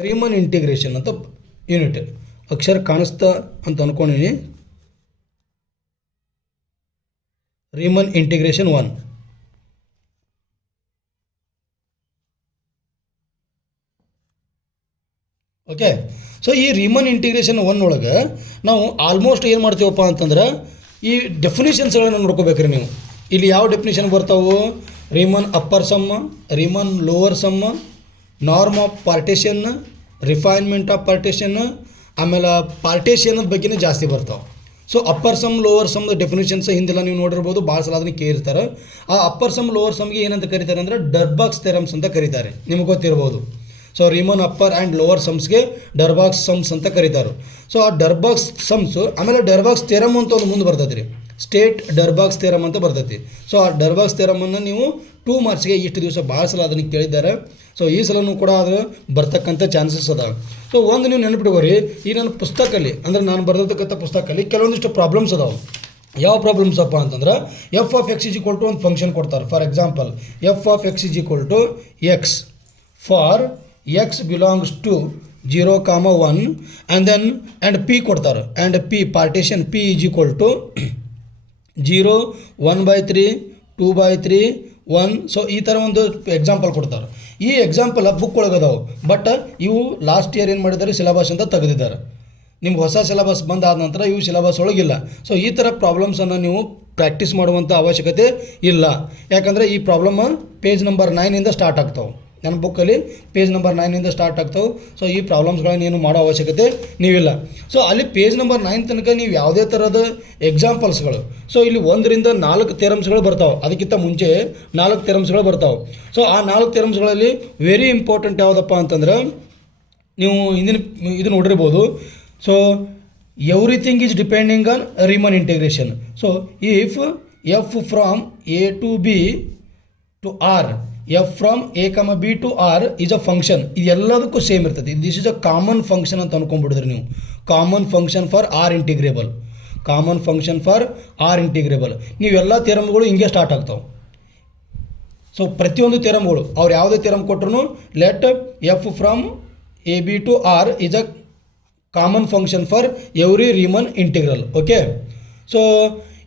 Riemann integration ಅಂತ unit ಅಕ್ಷರ ಕಾಣಿಸ್ತಾ ಅಂತ ಅನ್ಕೊಂಡಿನಿ. Riemann integration 1. ಓಕೆ, ಸೊ ಈ ರೀಮನ್ ಇಂಟಿಗ್ರೇಷನ್ 1 ಒಳಗೆ ನಾವು ಆಲ್ಮೋಸ್ಟ್ ಏನು ಮಾಡ್ತೀವಪ್ಪ ಅಂತಂದ್ರೆ ಈ ಡೆಫಿನಿಷನ್ಸ್ಗಳನ್ನು ನೋಡ್ಕೋಬೇಕ್ರಿ ನೀವು. ಇಲ್ಲಿ ಯಾವ ಡೆಫಿನಿಷನ್ ಬರ್ತಾವೆ? Riemann upper sum, Riemann lower sum, norm of partition, refinement of partition, ಆಮೇಲೆ ಪಾರ್ಟೇಷನ್ ಬಗ್ಗೆನೇ ಜಾಸ್ತಿ ಬರ್ತಾವೆ. ಸೊ ಅಪ್ಪರ್ ಸಮ್ ಲೋವರ್ ಸಮ್ದು ಡೆಫಿನಿಷನ್ಸ್ ಹಿಂದೆಲ್ಲ ನೀವು ನೋಡಿರ್ಬೋದು, ಭಾಳ ಸಲ ಅದನ್ನು ಕೇಳಿರ್ತಾರೆ. ಆ ಅಪ್ಪರ್ ಸಮ್ ಲೋವರ್ ಸಮ್ಗೆ ಏನಂತ ಕರೀತಾರೆ ಅಂದರೆ ಡರ್ಬಾಕ್ಸ್ ಥೆರಮ್ಸ್ ಅಂತ ಕರೀತಾರೆ, ನಿಮಗೆ ಗೊತ್ತಿರ್ಬೋದು. So Riemann upper and lower ಸಮ್ಸ್ಗೆ ಡರ್ಬಾಕ್ಸ್ ಸಮ್ಸ್ ಅಂತ ಕರೀತಾರೆ. ಸೊ ಆ ಡರ್ಬಾಕ್ಸ್ ಸಮ್ಸು ಆಮೇಲೆ ಡರ್ಬಾಕ್ಸ್ ಥೆರಮ್ ಅಂತ ಒಂದು ಮುಂದೆ ಬರ್ತೈತೆ ರೀ, ಸ್ಟೇಟ್ ಡರ್ಬಾಕ್ಸ್ ಥೆರಮ್ ಅಂತ ಬರ್ತೈತಿ. ಸೊ ಆ ಡರ್ಬಾಕ್ಸ್ ಥೆರಮನ್ನು ನೀವು 2 ಮಾರ್ಕ್ಸ್ಗೆ ಇಷ್ಟು ದಿವಸ ಭಾಳ ಸಲ ಅದನ್ನು ಕೇಳಿದ್ದಾರೆ. ಸೊ ಈ ಸಲನೂ ಕೂಡ ಅದು ಬರ್ತಕ್ಕಂಥ ಚಾನ್ಸಸ್ ಅದ. ಸೊ ಒಂದು ನೀವು ನೆನಪಿಟ್ಕೋರಿ, ಈ ನನ್ನ ಪುಸ್ತಕಲ್ಲಿ ಅಂದರೆ ನಾನು ಬರೆದಿರ್ತಕ್ಕಂಥ ಪುಸ್ತಕದಲ್ಲಿ ಕೆಲವೊಂದಿಷ್ಟು ಪ್ರಾಬ್ಲಮ್ಸ್ ಅದಾವೆ. ಯಾವ ಪ್ರಾಬ್ಲಮ್ಸ್ ಅಪ್ಪ ಅಂತಂದ್ರೆ F of X is equal to ಒಂದು ಫಂಕ್ಷನ್ ಕೊಡ್ತಾರೆ. For example, F of X is equal to X for X belongs to 0, 1 and p ಕೊಡ್ತಾರೆ. And P partition P is equal to 0, 1/3, 2/3, 1. So ಈ ಥರ ಒಂದು example ಕೊಡ್ತಾರೆ. ಈ example book ಒಳಗದಾವೆ, but ಇವು ಲಾಸ್ಟ್ ಇಯರ್ ಏನು ಮಾಡಿದ್ದಾರೆ, ಸಿಲೆಬಸ್ ಅಂತ ತೆಗೆದಿದ್ದಾರೆ. ನಿಮ್ಗೆ ಹೊಸ ಸಿಲೆಬಸ್ ಬಂದಾದ ನಂತರ ಇವು ಸಿಲೆಬಸ್ ಒಳಗಿಲ್ಲ. ಸೊ ಈ ಥರ ಪ್ರಾಬ್ಲಮ್ಸನ್ನು ನೀವು ಪ್ರಾಕ್ಟೀಸ್ ಮಾಡುವಂಥ ಅವಶ್ಯಕತೆ ಇಲ್ಲ. ಯಾಕಂದರೆ ಈ ಪ್ರಾಬ್ಲಮ್ ಪೇಜ್ ನಂಬರ್ 9ಇಂದ ಸ್ಟಾರ್ಟ್ ಆಗ್ತಾವೆ. ನನ್ನ ಬುಕ್ಕಲ್ಲಿ ಪೇಜ್ ನಂಬರ್ 9ಇಂದ ಸ್ಟಾರ್ಟ್ ಆಗ್ತಾವೆ. ಸೊ ಈ ಪ್ರಾಬ್ಲಮ್ಸ್ಗಳನ್ನ ಏನು ಮಾಡೋ ಅವಶ್ಯಕತೆ ನೀವಿಲ್ಲ. ಸೊ ಅಲ್ಲಿ ಪೇಜ್ ನಂಬರ್ 9 ತನಕ ನೀವು ಯಾವುದೇ ಥರದ ಎಕ್ಸಾಂಪಲ್ಸ್ಗಳು, ಸೊ ಇಲ್ಲಿ 1ರಿಂದ 4 ಥೆರಮ್ಸ್ಗಳು ಬರ್ತಾವೆ. ಅದಕ್ಕಿಂತ ಮುಂಚೆ 4 ಥೆರಮ್ಸ್ಗಳು ಬರ್ತಾವೆ. ಸೊ ಆ 4 ಥೆರಮ್ಸ್ಗಳಲ್ಲಿ ವೆರಿ ಇಂಪಾರ್ಟೆಂಟ್ ಯಾವುದಪ್ಪ ಅಂತಂದ್ರೆ, ನೀವು ಹಿಂದಿನ ಇದು ನೋಡಿರ್ಬೋದು. So everything is depending on Riemann integration. So if f from a to B to R, f from a comma b to R is a function. ಇದೆಲ್ಲದಕ್ಕೂ ಸೇಮ್ ಇರ್ತದೆ. This is a common function ಅಂತ ಅನ್ಕೊಂಡ್ಬಿಡಿದ್ರಿ ನೀವು. Common function for R integrable, common function for R integrable. ನೀವೆಲ್ಲ ಥೆರಮ್ಗಳು ಹಿಂಗೆ start ಆಗ್ತಾವೆ. So ಪ್ರತಿಯೊಂದು ಥೆರಮ್ಗಳು ಅವ್ರು ಯಾವುದೇ ಥೆರಮ್ ಕೊಟ್ಟರು, let F from A B to R is a common function for every Riemann integral. Okay, so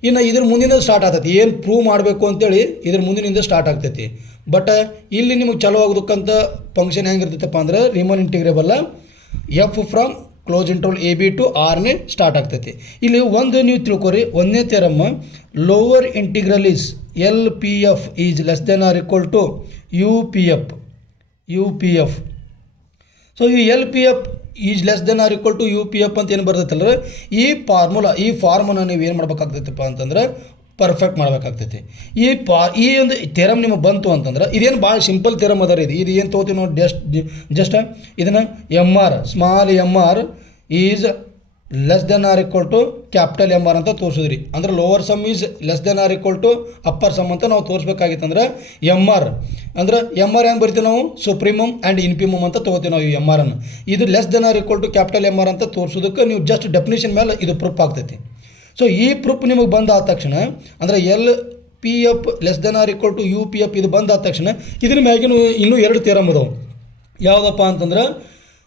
ಇನ್ನು ಇದ್ರ ಮುಂದಿನ ಸ್ಟಾರ್ಟ್ ಆಗ್ತೈತಿ, ಏನು ಪ್ರೂವ್ ಮಾಡಬೇಕು ಅಂತೇಳಿ ಇದ್ರ ಮುಂದಿನಿಂದ ಸ್ಟಾರ್ಟ್ ಆಗ್ತೈತಿ. ಬಟ್ ಇಲ್ಲಿ ನಿಮಗೆ ಚಲೋ ಆಗೋದಕ್ಕಂಥ ಫಂಕ್ಷನ್ ಹೆಂಗಿರ್ತೈತಪ್ಪ ಅಂದ್ರೆ, Riemann integrable f from close interval a B to ಆರ್ನೇ ಸ್ಟಾರ್ಟ್ ಆಗ್ತೈತಿ. ಇಲ್ಲಿ ಒಂದು ನೀವು ತಿಳ್ಕೊರಿ, ಒಂದನೇ theorem, lower integral is L P f is less than R equal to U P f. So ಈ L P f is less than R equal to U P f ಅಂತ ಏನು ಬರ್ತೈತಲ್ಲ, ಈ ಫಾರ್ಮನ್ನು ನೀವು ಏನು ಮಾಡ್ಬೇಕಾಗ್ತೈತಪ್ಪ ಅಂತಂದ್ರೆ ಪರ್ಫೆಕ್ಟ್ ಮಾಡಬೇಕಾಗ್ತೈತಿ. ಈ ಒಂದು ಥೆರಮ್ ನಿಮಗೆ ಬಂತು ಅಂತಂದ್ರೆ, ಇದೇನು ಭಾಳ ಸಿಂಪಲ್ ಥೆರಮ್ ಅದ ರೀ. ಇದು ಏನು ತೊಗೋತೀವಿ ನೋಡಿ, ಜಸ್ಟ್ ಇದನ್ನು M R, small M R is less than R equal to capital M R ಅಂತ ತೋರಿಸಿದ್ರಿ. ಅಂದ್ರೆ lower sum is less than R equal to upper sum ಅಂತ ನಾವು ತೋರಿಸ್ಬೇಕಾಗಿತ್ತಂದ್ರೆ ಎಮ್ ಆರ್ ಅಂದ್ರೆ ಎಮ್ ಆರ್ ಹೆಂಗೆ ಬರ್ತೀವಿ ನಾವು, ಸುಪ್ರೀಮಮ್ ಆ್ಯಂಡ್ ಇನ್ಫಿಮಮ್ ಅಂತ ತೊಗೋತೀವಿ ನಾವು ಈ ಎಮ್ ಆರನ್ನು. ಇದು less than R equal to capital M R ಅಂತ ತೋರಿಸೋದಕ್ಕೆ ನೀವು ಜಸ್ಟ್ ಡೆಫಿನೇಷನ್ ಮೇಲೆ ಇದು ಪ್ರೂಫ್ ಆಗ್ತೈತಿ. ಸೊ ಈ ಪ್ರೂಫ್ ನಿಮಗೆ ಬಂದಾದ ತಕ್ಷಣ, ಅಂದರೆ L P F less than R equal to U P F ಇದು ಬಂದಾದ ತಕ್ಷಣ ಇದ್ರ ಮ್ಯಾಗಿನೂ ಇನ್ನೂ 2 ಥೆರಮ್ ಅದಾವೆ. ಯಾವುದಪ್ಪ ಅಂತಂದ್ರೆ,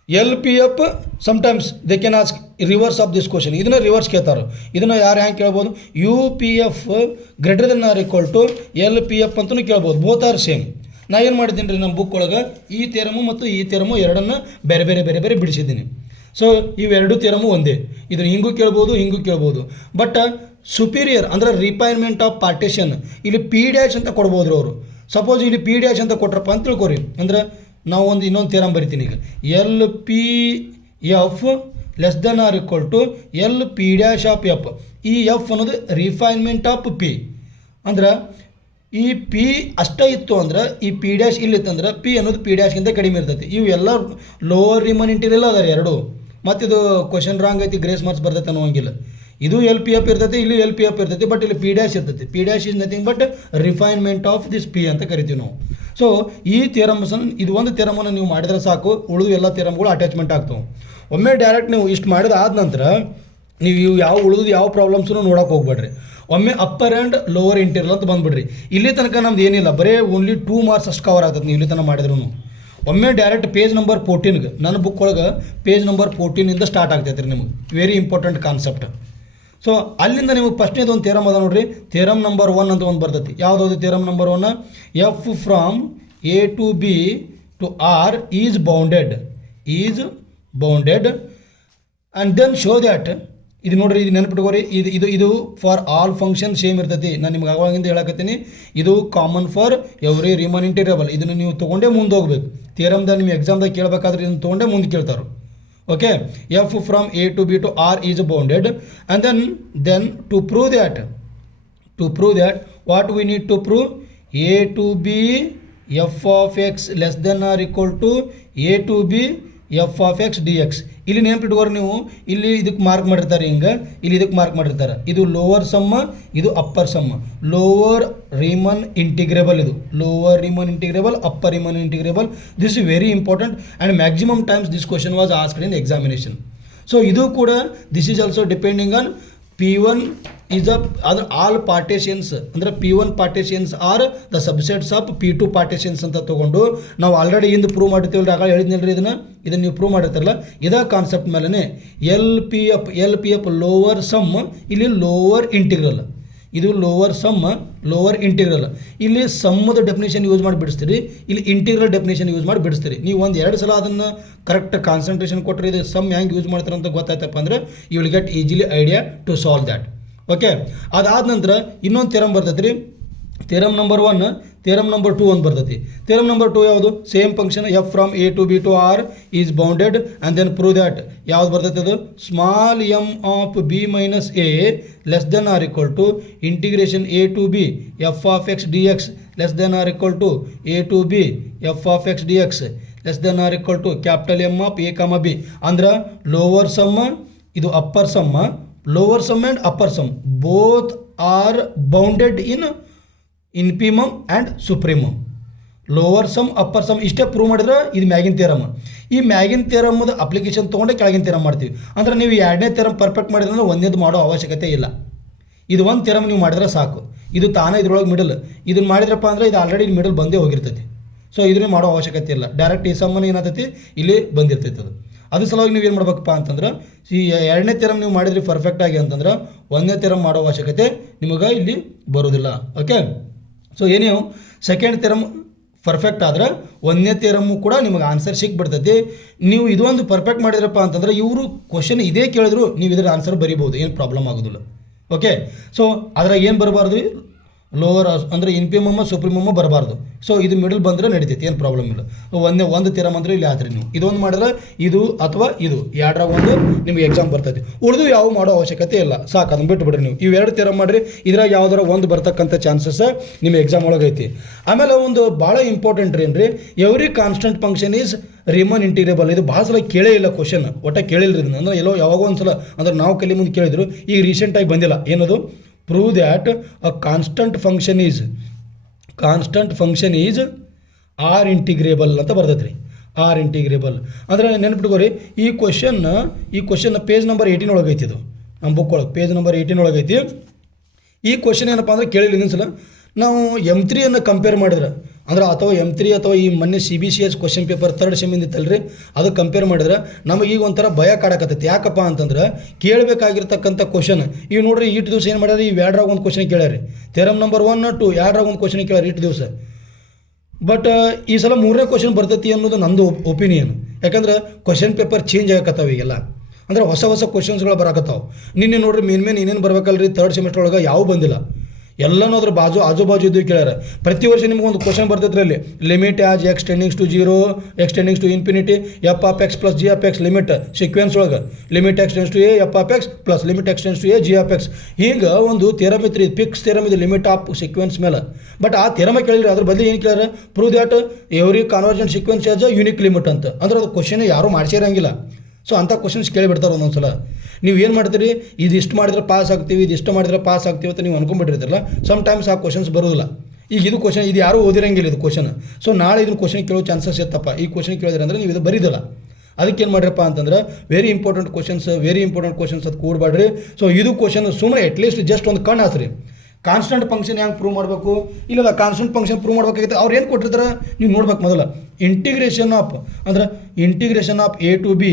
L P F sometimes they can ask reverse of this question. ಇದನ್ನು ರಿವರ್ಸ್ ಕೇಳ್ತಾರೆ. ಇದನ್ನು ಯಾರು ಹೆಂಗೆ ಕೇಳ್ಬೋದು, U P F greater than R equal to L P F ಅಂತಲೂ ಕೇಳ್ಬೋದು. Both are same. ನಾ ಏನು ಮಾಡಿದ್ದೀನಿ ರೀ, ನಮ್ಮ ಬುಕ್ ಒಳಗೆ ಈ ಥೆರಮು ಮತ್ತು ಈ ಥೆರಮು ಎರಡನ್ನು ಬೇರೆ ಬೇರೆ ಬಿಡಿಸಿದ್ದೀನಿ. ಸೊ ಇವೆರಡು ಥೆರಮು ಒಂದೇ. ಇದನ್ನು ಹಿಂಗೂ ಕೇಳ್ಬೋದು. ಬಟ್ ಸುಪೀರಿಯರ್ ಅಂದರೆ ರಿಫೈನ್ಮೆಂಟ್ ಆಫ್ ಪಾರ್ಟೇಷನ್ ಇಲ್ಲಿ ಪಿ ಡ್ಯಾಶ್ ಅಂತ ಕೊಡ್ಬೋದು ಅವರು. ಸಪೋಸ್ ಇಲ್ಲಿ ಪಿ ಡ್ಯಾಶ್ ಅಂತ ಕೊಟ್ರಪ್ಪ ಅಂತ ತಿಳ್ಕೊರಿ. ಅಂದ್ರೆ ನಾವು ಇನ್ನೊಂದು ಥೆರಮ್ ಬರಿತೀನಿ ಈಗ, L P F less than R equal to L P dash of F. ಈ ಎಫ್ ಅನ್ನೋದು ರಿಫೈನ್ಮೆಂಟ್ ಆಫ್ ಪಿ. ಅಂದ್ರೆ ಈ ಪಿ ಅಷ್ಟೇ ಇತ್ತು ಅಂದ್ರೆ, ಈ ಪಿ ಡ್ಯಾಶ್ ಇಲ್ಲಿತ್ತಂದ್ರೆ ಪಿ ಅನ್ನೋದು ಪಿ ಡ್ಯಾಶ್ಗಿಂತ ಕಡಿಮೆ ಇರ್ತೈತಿ. ಇವು ಎಲ್ಲ ಲೋವರ್ ರೀಮನ್ ಇಂಟಿಗ್ರಲ್ ಅದಾರೆ ಎರಡು. ಮತ್ತು ಇದು ಕ್ವಶನ್ ರಾಂಗ್ ಐತಿ, ಗ್ರೇಸ್ ಮಾರ್ಕ್ಸ್ ಬರ್ತೈತೆ ಅನ್ನೋಂಗಿಲ್ಲ. ಇದು ಎಲ್ ಪಿ ಎಫ್ ಇರ್ತೈತಿ, ಇಲ್ಲಿ ಎಲ್ ಪಿ ಎಫ್ ಇರ್ತೈತಿ, ಬಟ್ ಇಲ್ಲಿ ಪಿ ಡ್ಯಾಶ್ ಇರ್ತೈತಿ. P dash is nothing but refinement of this P ಅಂತ ಕರಿತೀವಿ ನಾವು. ಸೊ ಈ ಥೆರಮ್ಸನ್ನು, ಇದು ಒಂದು ಥೆರಮನ್ನು ನೀವು ಮಾಡಿದ್ರೆ ಸಾಕು, ಉಳಿದು ಎಲ್ಲ ಥೆರಮ್ಗಳು ಅಟ್ಯಾಚ್ಮೆಂಟ್ ಆಗ್ತವೆ. ಒಮ್ಮೆ ಡೈರೆಕ್ಟ್ ನೀವು ಇಷ್ಟು ಮಾಡಿದಾದ ನಂತರ ನೀವು ಇವು ಯಾವ ಪ್ರಾಬ್ಲಮ್ಸನ್ನು ನೋಡೋಕೆ ಹೋಗ್ಬೇಡ್ರಿ. ಒಮ್ಮೆ ಅಪ್ಪರ್ ಆ್ಯಂಡ್ ಲೋವರ್ ಇಂಟೀರಿಯರ್ ಅಂತ ಬಂದುಬಿಡ್ರಿ. ಇಲ್ಲಿ ತನಕ ನಮ್ದು ಏನಿಲ್ಲ, ಬರೀ ಓನ್ಲಿ 2 ಮಾರ್ಕ್ಸ್ ಅಷ್ಟು ಕವರ್ ಆಗ್ತದೆ ನೀವು ಇಲ್ಲಿ ತನಕ ಮಾಡಿದ್ರು. ಒಮ್ಮೆ ಡೈರೆಕ್ಟ್ ಪೇಜ್ ನಂಬರ್ 14ಗೆ ನನ್ನ ಬುಕ್ ಒಳಗೆ ಪೇಜ್ ನಂಬರ್ 14ಇಂದ ಸ್ಟಾರ್ಟ್ ಆಗ್ತೈತೆ ರೀ ನಿಮಗೆ. Very important concept. ಸೊ ಅಲ್ಲಿಂದ ನಿಮಗೆ ಫಸ್ಟ್ನೇದು ಒಂದು ಥಿಯರಮ್ ಅದ ನೋಡ್ರಿ, ಥಿಯರಮ್ ನಂಬರ್ 1 ಅಂತ ಒಂದು ಬರ್ತೈತಿ. ಯಾವುದಾದ್ರು theorem number 1, F from A to B to R is bounded and then show that. ಇದು ನೋಡ್ರಿ, ಇದು ನೆನಪಿಟ್ಕೋರಿ, ಇದು ಫಾರ್ ಆಲ್ ಫಂಕ್ಷನ್ ಸೇಮ್ ಇರ್ತೈತಿ. ನಾನು ನಿಮ್ಗೆ ಆವಾಗಿಂದ ಹೇಳಕತ್ತೀನಿ, ಇದು ಕಾಮನ್ ಫಾರ್ ಎವ್ರಿ ರಿಮನ್ ಇಂಟೀರಿಯಬಲ್. ಇದನ್ನು ನೀವು ತೊಗೊಂಡೇ ಮುಂದೆ ಹೋಗ್ಬೇಕು. ಥಿಯರಮ್ದಾಗ ನಿಮ್ಮ ಎಕ್ಸಾಮ್ದಾಗ ಕೇಳಬೇಕಾದ್ರೆ ಇದನ್ನು ತೊಗೊಂಡೇ ಮುಂದೆ ಕೇಳ್ತಾರೆ. Okay, F from A to B to R is bounded and then to prove that what we need to prove, A to B F of X less than R equal to A to B F of X D X. ಇಲ್ಲಿ ನೆನಪಿಟ್ಕೋರಿ ನೀವು, ಇಲ್ಲಿ ಇದಕ್ಕೆ mark ಮಾಡಿರ್ತಾರೆ, ಹಿಂಗೆ ಇಲ್ಲಿ ಇದಕ್ಕೆ mark ಮಾಡಿರ್ತಾರೆ. ಇದು ಲೋವರ್ ಸಮ್ಮ, ಇದು ಅಪ್ಪರ್ ಸಮ್ಮ. ಲೋವರ್ ರಿಮನ್ ಇಂಟಿಗ್ರೇಬಲ್, ಇದು lower Ripun integrable, upper Ripun integrable. This is very important and maximum times this question was asked in examination. So ಇದು ಕೂಡ this is also depending on P1 is other all partitions. ಅಂದರೆ P1 partitions are the subsets of P2 partitions ಅಂತ ತೊಗೊಂಡು ನಾವು already ಇಂದು prove ಮಾಡಿರ್ತೀವಲ್ಲ, ಆಗ ಹೇಳಿದ್ನಲ್ರಿ, ಇದನ್ನು ನೀವು ಪ್ರೂವ್ ಮಾಡಿರ್ತಾರಲ್ಲ, ಇದೇ ಕಾನ್ಸೆಪ್ಟ್ ಮೇಲೇ L P F lower sum, ಇಲ್ಲಿ ಲೋವರ್ ಇಂಟಿಗ್ರಲ್, ಇದು ಲೋವರ್ ಸಮ್ ಲೋವರ್ ಇಂಟಿಗ್ರಲ್. ಇಲ್ಲಿ ಸಮ್ಮದ ಡೆಫಿನೇಷನ್ ಯೂಸ್ ಮಾಡಿ ಬಿಡಿಸ್ತೀರಿ, ಇಲ್ಲಿ ಇಂಟಿಗ್ರಲ್ ಡೆಫಿನೇಷನ್ ಯೂಸ್ ಮಾಡಿ ಬಿಡಿಸ್ತೀರಿ. ನೀವು ಒಂದು 2 ಸಲ ಅದನ್ನು ಕರೆಕ್ಟ್ ಕಾನ್ಸಂಟ್ರೇಷನ್ ಕೊಟ್ಟರೆ ಇದು ಸಮ್ ಹೆಂಗೆ ಯೂಸ್ ಮಾಡ್ತಾರೆ ಅಂತ ಗೊತ್ತಾಯ್ತಪ್ಪ ಅಂದರೆ you will get easily idea to solve that. Okay, ಅದಾದ ನಂತರ ಇನ್ನೊಂದು ಥಿಯರಮ್ ಬರ್ತೈತೆ ರೀ, ಥಿಯರಮ್ ನಂಬರ್ 1, ಥಿಯರಮ್ ನಂಬರ್ 2 ಒಂದು ಬರ್ತೈತಿ. ಥಿಯರಮ್ ನಂಬರ್ 2 ಯಾವುದು? Same function F from A to B to R is bounded and then prove that. ಯಾವ್ದು ಬರ್ತೈತೆ ಅದು? Small M of B minus A less than R equal to integration A to B F of X D X less than R equal to A to B F of X D X less than R equal to capital M of A comma B. ಅಂದ್ರೆ lower ಸಮ್ಮ, ಇದು upper ಸಮ್ಮ, lower sum and upper sum both are bounded in infimum and supremum. Lower sum upper sum ಇಷ್ಟೇ prove ಮಾಡಿದ್ರೆ ಇದು ಮ್ಯಾಗಿನ್ theorem. ಈ ಮ್ಯಾಗಿನ್ ಥಿಯರಮ್ದು application ತೊಗೊಂಡೆ ಕೆಳಗಿನ ಥಿಯರಮ್ ಮಾಡ್ತೀವಿ. ಅಂದ್ರೆ ನೀವು 2ನೇ ಥಿಯರಮ್ ಪರ್ಫೆಕ್ಟ್ ಮಾಡಿದ್ರೆ 1ನೇದು ಮಾಡೋ ಅವಶ್ಯಕತೆ ಇಲ್ಲ. ಇದು ಒಂದು ಥಿಯರಮ್ ನೀವು ಮಾಡಿದ್ರೆ ಸಾಕು, ಇದು ತಾನೇ ಇದ್ರೊಳಗೆ ಮಿಡಲ್. ಇದನ್ನು ಮಾಡಿದ್ರಪ್ಪ ಅಂದರೆ ಇದು ಆಲ್ರೆಡಿ ಮಿಡಲ್ ಬಂದೇ ಹೋಗಿರ್ತೈತಿ. ಸೊ ಇದನ್ನೇ ಮಾಡೋ ಅವಶ್ಯಕತೆ ಇಲ್ಲ, ಡೈರೆಕ್ಟ್ ಈ ಸಮ್ಮನ ಏನಾಗ್ತೈತಿ ಇಲ್ಲಿ ಬಂದಿರ್ತೈತಿ. ಅದು ಸಲುವಾಗಿ ನೀವು ಏನು ಮಾಡ್ಬೇಕಪ್ಪ ಅಂತಂದ್ರೆ, ಈ 2ನೇ ಥಿಯರಮ್ ನೀವು ಮಾಡಿದ್ರಿ ಪರ್ಫೆಕ್ಟ್ ಆಗಿ ಅಂತಂದ್ರೆ 1ನೇ ಥಿಯರಮ್ ಮಾಡೋ ಅವಶ್ಯಕತೆ ನಿಮಗೆ ಇಲ್ಲಿ ಬರೋದಿಲ್ಲ. ಓಕೆ, ಸೊ ಏನೇ ಸೆಕೆಂಡ್ ಥಿಯರಮ್ ಪರ್ಫೆಕ್ಟ್ ಆದ್ರೆ 1ನೇ ಥಿಯರಮ್ಮು ಕೂಡ ನಿಮಗೆ ಆನ್ಸರ್ ಸಿಕ್ಬಿಡ್ತೈತಿ. ನೀವು ಇದೊಂದು ಪರ್ಫೆಕ್ಟ್ ಮಾಡಿದ್ರಪ್ಪ ಅಂತಂದ್ರೆ ಇವರು ಕ್ವಶನ್ ಇದೇ ಕೇಳಿದ್ರು ನೀವು ಇದರ ಆನ್ಸರ್ ಬರಿಬೋದು, ಏನು ಪ್ರಾಬ್ಲಮ್ ಆಗೋದಿಲ್ಲ. ಓಕೆ, ಸೊ ಅದ್ರಾಗ ಏನು ಬರಬಾರ್ದು, ಲೋವರ್ ಅಂದರೆ ಇನ್ಫಿಮಮ್ಮ ಸುಪ್ರೀಮಮ್ಮ ಬರಬಾರ್ದು. ಸೊ ಇದು ಮಿಡಲ್ ಬಂದರೆ ನಡೀತೈತಿ, ಏನು ಪ್ರಾಬ್ಲಮ್ ಇಲ್ಲ. ಒಂದು ಥಿಯರಮ್ ಅಂದರೆ ಇಲ್ಲಿ ಆದ್ರಿ ನೀವು ಇದೊಂದು ಮಾಡಿದ್ರೆ ಇದು ಅಥವಾ ಇದು 2ರಾಗ ಒಂದು ನಿಮಗೆ ಎಕ್ಸಾಮ್ ಬರ್ತೈತಿ. ಉಳಿದು ಯಾವ ಮಾಡೋ ಅವಶ್ಯಕತೆ ಇಲ್ಲ, ಸಾಕು, ಅದನ್ನು ಬಿಟ್ಟುಬಿಡ್ರಿ. ನೀವು ಇವು 2 ಥಿಯರಮ್ ಮಾಡಿರಿ, ಇದ್ರಾಗ ಯಾವ್ದಾರ ಒಂದು ಬರ್ತಕ್ಕಂಥ ಚಾನ್ಸಸ್ ನಿಮ್ಮ ಎಕ್ಸಾಮ್ ಒಳಗೆ ಐತಿ. ಆಮೇಲೆ ಒಂದು ಭಾಳ ಇಂಪಾರ್ಟೆಂಟ್ ಏನ್ರಿ, every constant function is Ripun integrable. ಇದು ಭಾಳ ಸಲ ಕೇಳೇ ಇಲ್ಲ ಕ್ವಶನ್, ಒಟ್ಟ ಕೇಳಿಲ್ರಿ ಅಂದ್ರೆ ಎಲ್ಲೋ ಯಾವಾಗೋ ಒಂದು ಸಲ ಅಂದ್ರೆ ನಾವು ಕಲಿ ಮುಂದೆ ಕೇಳಿದ್ರು, ಈಗ ರೀಸೆಂಟಾಗಿ ಬಂದಿಲ್ಲ. ಏನದು? prove that a constant function is R integrable ಅಂತ ಬರ್ತೈತೆ ರೀ. ಆರ್ ಇಂಟಿಗ್ರೇಬಲ್ ಅಂದರೆ ನೆನ್ಪಿಟ್ಕೋರಿ, ಈ ಕ್ವಶನ್ ಪೇಜ್ ನಂಬರ್ 18 ಒಳಗೆ ಐತಿ. ಇದು ನಮ್ಮ ಬುಕ್ ಒಳಗೆ ಪೇಜ್ ನಂಬರ್ 18 ಒಳಗೆ ಐತಿ. ಈ ಕ್ವಶನ್ ಏನಪ್ಪ ಅಂದರೆ ಕೇಳಿಲ್ಲ ಇನ್ನೊಂದ್ಸಲ, ನಾವು M3 ಅನ್ನು ಕಂಪೇರ್ ಮಾಡಿದ್ರೆ ಅಂದ್ರೆ ಅಥವಾ M3 ಅಥವಾ ಈ ಮೊನ್ನೆ CBCS ಕ್ವಶನ್ ಪೇಪರ್ 3rd ಸೆಮಿಂದ ಇತ್ತಲ್ರಿ, ಅದು ಕಂಪೇರ್ ಮಾಡಿದ್ರೆ ನಮಗೆ ಈಗ ಒಂಥರ ಭಯ ಕಾಡಕತ್ತೈತಿ. ಯಾಕಪ್ಪ ಅಂತಂದ್ರೆ ಕೇಳಬೇಕಾಗಿರ್ತಕ್ಕಂಥ ಕ್ವಶನ್ ಇವು ನೋಡ್ರಿ, ಇಟ್ಟು ದಿವಸ ಏನು ಮಾಡ್ಯಾರ, ಈ 2ರಾಗ ಒಂದು ಕ್ವಶನ್ ಕೇಳ್ಯಾರಿ. ಥಿಯರಮ್ ನಂಬರ್ 1, 2 2ರಾಗ ಒಂದು ಕ್ವಶನ್ ಕೇಳ್ಯಾರ ಇಟ್ಟು ದಿವಸ. ಬಟ್ ಈ ಸಲ 3ನೇ ಕ್ವಶನ್ ಬರ್ತೈತಿ ಅನ್ನೋದು ನಂದು ಒಪಿನಿಯನ್. ಯಾಕಂದ್ರೆ ಕ್ವಶನ್ ಪೇಪರ್ ಚೇಂಜ್ ಆಗಕತ್ತಾವ ಈಗೆಲ್ಲ, ಅಂದ್ರೆ ಹೊಸ ಕ್ವಶನ್ಸ್ಗಳು ಬರಾಕತ್ತಾವ. ನಿನ್ನೆ ನೋಡ್ರಿ ಮೇನ್ ಏನೇನು ಬರ್ಬೇಕಲ್ರಿ 3rd ಸೆಮಿಸ್ಟರ್ ಒಳಗೆ ಯಾವ ಬಂದಿಲ್ಲ, ಎಲ್ಲನೂ ಅದ್ರ ಆಜು ಬಾಜು ಇದ್ದು ಕೇಳ್ಯಾರ. ಪ್ರತಿ ವರ್ಷ ನಿಮ್ಗೆ ಒಂದು ಕ್ವಶನ್ ಬರ್ತೈತ್ರಿ ಅಲ್ಲಿ, limit as x tending to 0 x tending to infinity f of x plus g of x limit sequence ಒಳಗೆ limit x tends to a f of x plus limit x tends to a g of x. ಹೀಗೆ ಒಂದು theorem ಇತ್ತು, fix theorem ಇದು limit of sequence ಮೇಲೆ. But ಆ ಥಿಯರಮ ಕೇಳಿರಿ, ಅದ್ರ ಬದಲು ಏನು ಕೇಳ್ಯಾರ, prove that every convergent sequence has a unique limit ಅಂತ. ಅಂದ್ರೆ ಅದು ಕ್ವಶನ್ ಯಾರೂ ಮಾಡಿಸಿರಂಗಿಲ್ಲ. ಸೊ ಅಂಥ ಕ್ವಶನ್ಸ್ ಕೇಳಿಬಿಡ್ತಾರೆ ಒಂದೊಂದು ಸಲ. ನೀವು ಏನು ಮಾಡ್ತೀರಿ, ಇದಿಷ್ಟು ಮಾಡಿದ್ರೆ ಪಾಸ್ ಆಗ್ತೀವಿ, ಇದಿಷ್ಟು ಮಾಡಿದ್ರೆ ಪಾಸ್ ಆಗ್ತೀವಿ ಅಂತ ನೀವು ಅನ್ಕೊಂಡ್ಬಿಟ್ಟಿರ್ತಿರಲ್ಲ, ಸಮ್ ಟೈಮ್ಸ್ ಆ ಕ್ವಶನ್ಸ್ ಬರೋದಿಲ್ಲ. ಈಗ ಇದು ಕ್ವಶನ್ ಇದು ಯಾರೂ ಓದಿರಂಗಿಲ್ಲ ಇದು ಕ್ವಶನ್. ಸೊ ನಾಳೆ ಇದನ್ನು ಕ್ವಶನ್ ಕೇಳೋ ಚಾನ್ಸಸ್ ಇತ್ತಪ್ಪ, ಈ ಕ್ವಶನ್ ಕೇಳಿದ್ರೆ ಅಂದರೆ ನೀವು ಇದು ಬರೀದಲ್ಲ. ಅದಕ್ಕೆ ಏನು ಮಾಡ್ರಪ್ಪ ಅಂತಂದ್ರೆ ವೆರಿ ಇಂಪಾರ್ಟೆಂಟ್ ಕ್ವಶನ್ಸ್ ಅದು ಕೂಡಬೇಡ್ರಿ. ಸೊ ಇದು ಕ್ವಶನ್ ಸುಮ್ಮನೆ ಅಟ್ಲೀಸ್ಟ್ ಜಸ್ಟ್ ಒಂದು ಕಣ್ಣು ಹಾಸ್ರಿ, ಕಾನ್ಸ್ಟೆಂಟ್ ಫಂಕ್ಷನ್ ಹೆಂಗೆ ಪ್ರೂವ್ ಮಾಡಬೇಕು, ಇಲ್ಲ ಕಾನ್ಸ್ಟೆಂಟ್ ಫಂಕ್ಷನ್ ಪ್ರೂವ್ ಮಾಡ್ಬೇಕಾಗಿತ್ತು. ಅವ್ರು ಏನು ಕೊಟ್ಟಿರ್ತಾರೆ ನೀವು ನೋಡ್ಬೇಕು. ಮೊದಲು ಇಂಟಿಗ್ರೇಷನ್ ಆಫ್ ಅಂದ್ರೆ integration of A to B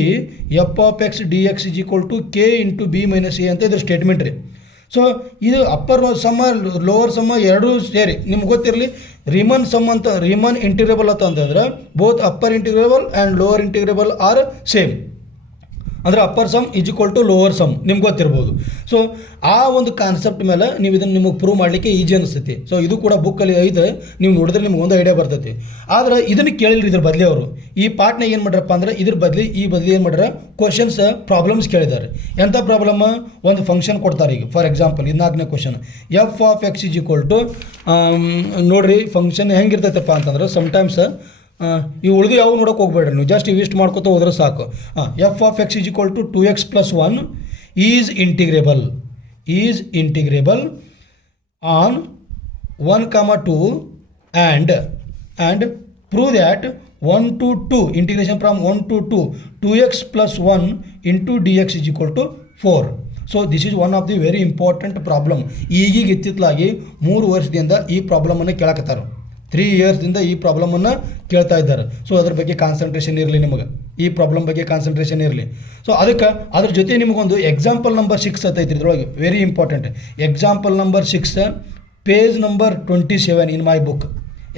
F of X D X is equal to K into B minus A ಅಂತ ಇದ್ರ ಸ್ಟೇಟ್ಮೆಂಟ್ ರೀ. ಸೊ ಇದು ಅಪ್ಪರ್ ಸಮ್ಮ ಲೋವರ್ ಸಮ್ಮ ಎರಡೂ ಸೇರಿ ನಿಮ್ಗೆ ಗೊತ್ತಿರಲಿ. ರಿಮನ್ ಸಮ್ ಅಂತ ರಿಮನ್ ಇಂಟಿಗ್ರೇಬಲ್ ಅಂತಂದ್ರೆ both upper integrable and lower integrable are same. ಅಂದರೆ upper sum is equal to lower sum ನಿಮ್ಗೆ ಗೊತ್ತಿರ್ಬೋದು. ಸೊ ಆ ಒಂದು ಕಾನ್ಸೆಪ್ಟ್ ಮೇಲೆ ನೀವು ಇದನ್ನು ನಿಮಗೆ ಪ್ರೂವ್ ಮಾಡಲಿಕ್ಕೆ ಈಜಿ ಅನಿಸ್ತೈತಿ. ಸೊ ಇದು ಕೂಡ ಬುಕ್ಕಲ್ಲಿ ಐತೆ, ನೀವು ನೋಡಿದ್ರೆ ನಿಮ್ಗೆ ಒಂದು ಐಡಿಯಾ ಬರ್ತೈತಿ. ಆದರೆ ಇದನ್ನು ಕೇಳಿಲ್ಲ ಇದ್ರ ಬದಲಿ ಅವರು ಈ ಪಾರ್ಟ್ನಾಗ ಏನು ಮಾಡ್ರಪ್ಪ ಅಂದ್ರೆ ಇದ್ರ ಬದಲಿ ಏನು ಮಾಡ್ಯಾರ ಕ್ವಶನ್ಸ್ ಪ್ರಾಬ್ಲಮ್ಸ್ ಕೇಳಿದ್ದಾರೆ. ಎಂಥ ಪ್ರಾಬ್ಲಮ್, ಒಂದು ಫಂಕ್ಷನ್ ಕೊಡ್ತಾರೆ. ಈಗ ಫಾರ್ ಎಕ್ಸಾಂಪಲ್ ಇದು 4ನೇ question, F of X is equal to ನೋಡಿರಿ ಫಂಕ್ಷನ್ ಹೆಂಗಿರ್ತೈತಪ್ಪ ಅಂತಂದ್ರೆ ಸಮ್ಟೈಮ್ಸ್ ಈ ಉಳಿದು ಯಾವ ನೋಡೋಕೆ ಹೋಗ್ಬೇಡ್ರಿ, ನೀವು ಜಸ್ಟ್ ಇವಿಷ್ಟು ಮಾಡ್ಕೊತ ಹೋದ್ರೆ ಸಾಕು. F of X is equal to 2x + 1 is integrable on 1, 2 and prove that 1 to 2 integration from 1 to 2 2x + 1 into dx is equal to 4. So this is one of the very important problem. ಈಗೀಗ ಇತ್ತಿತ್ತಲಾಗಿ 3 ವರ್ಷದಿಂದ ಈ ಪ್ರಾಬ್ಲಮನ್ನು ಕೇಳಕತ್ತಾರೆ. 3 ಇಯರ್ಸ್ದಿಂದ ಈ ಪ್ರಾಬ್ಲಮನ್ನು ಕೇಳ್ತಾ ಇದ್ದಾರೆ. So ಅದ್ರ ಬಗ್ಗೆ concentration ಇರಲಿ, ನಿಮಗೆ ಈ ಪ್ರಾಬ್ಲಮ್ ಬಗ್ಗೆ ಕಾನ್ಸಂಟ್ರೇಷನ್ ಇರಲಿ. ಸೊ ಅದಕ್ಕೆ ಅದ್ರ ಜೊತೆ ನಿಮಗೊಂದು ಎಕ್ಸಾಂಪಲ್ ನಂಬರ್ 6 ಅಂತೈತಿ ಇದ್ರೊಳಗೆ, very important. Example number 6 page number 27 in my book.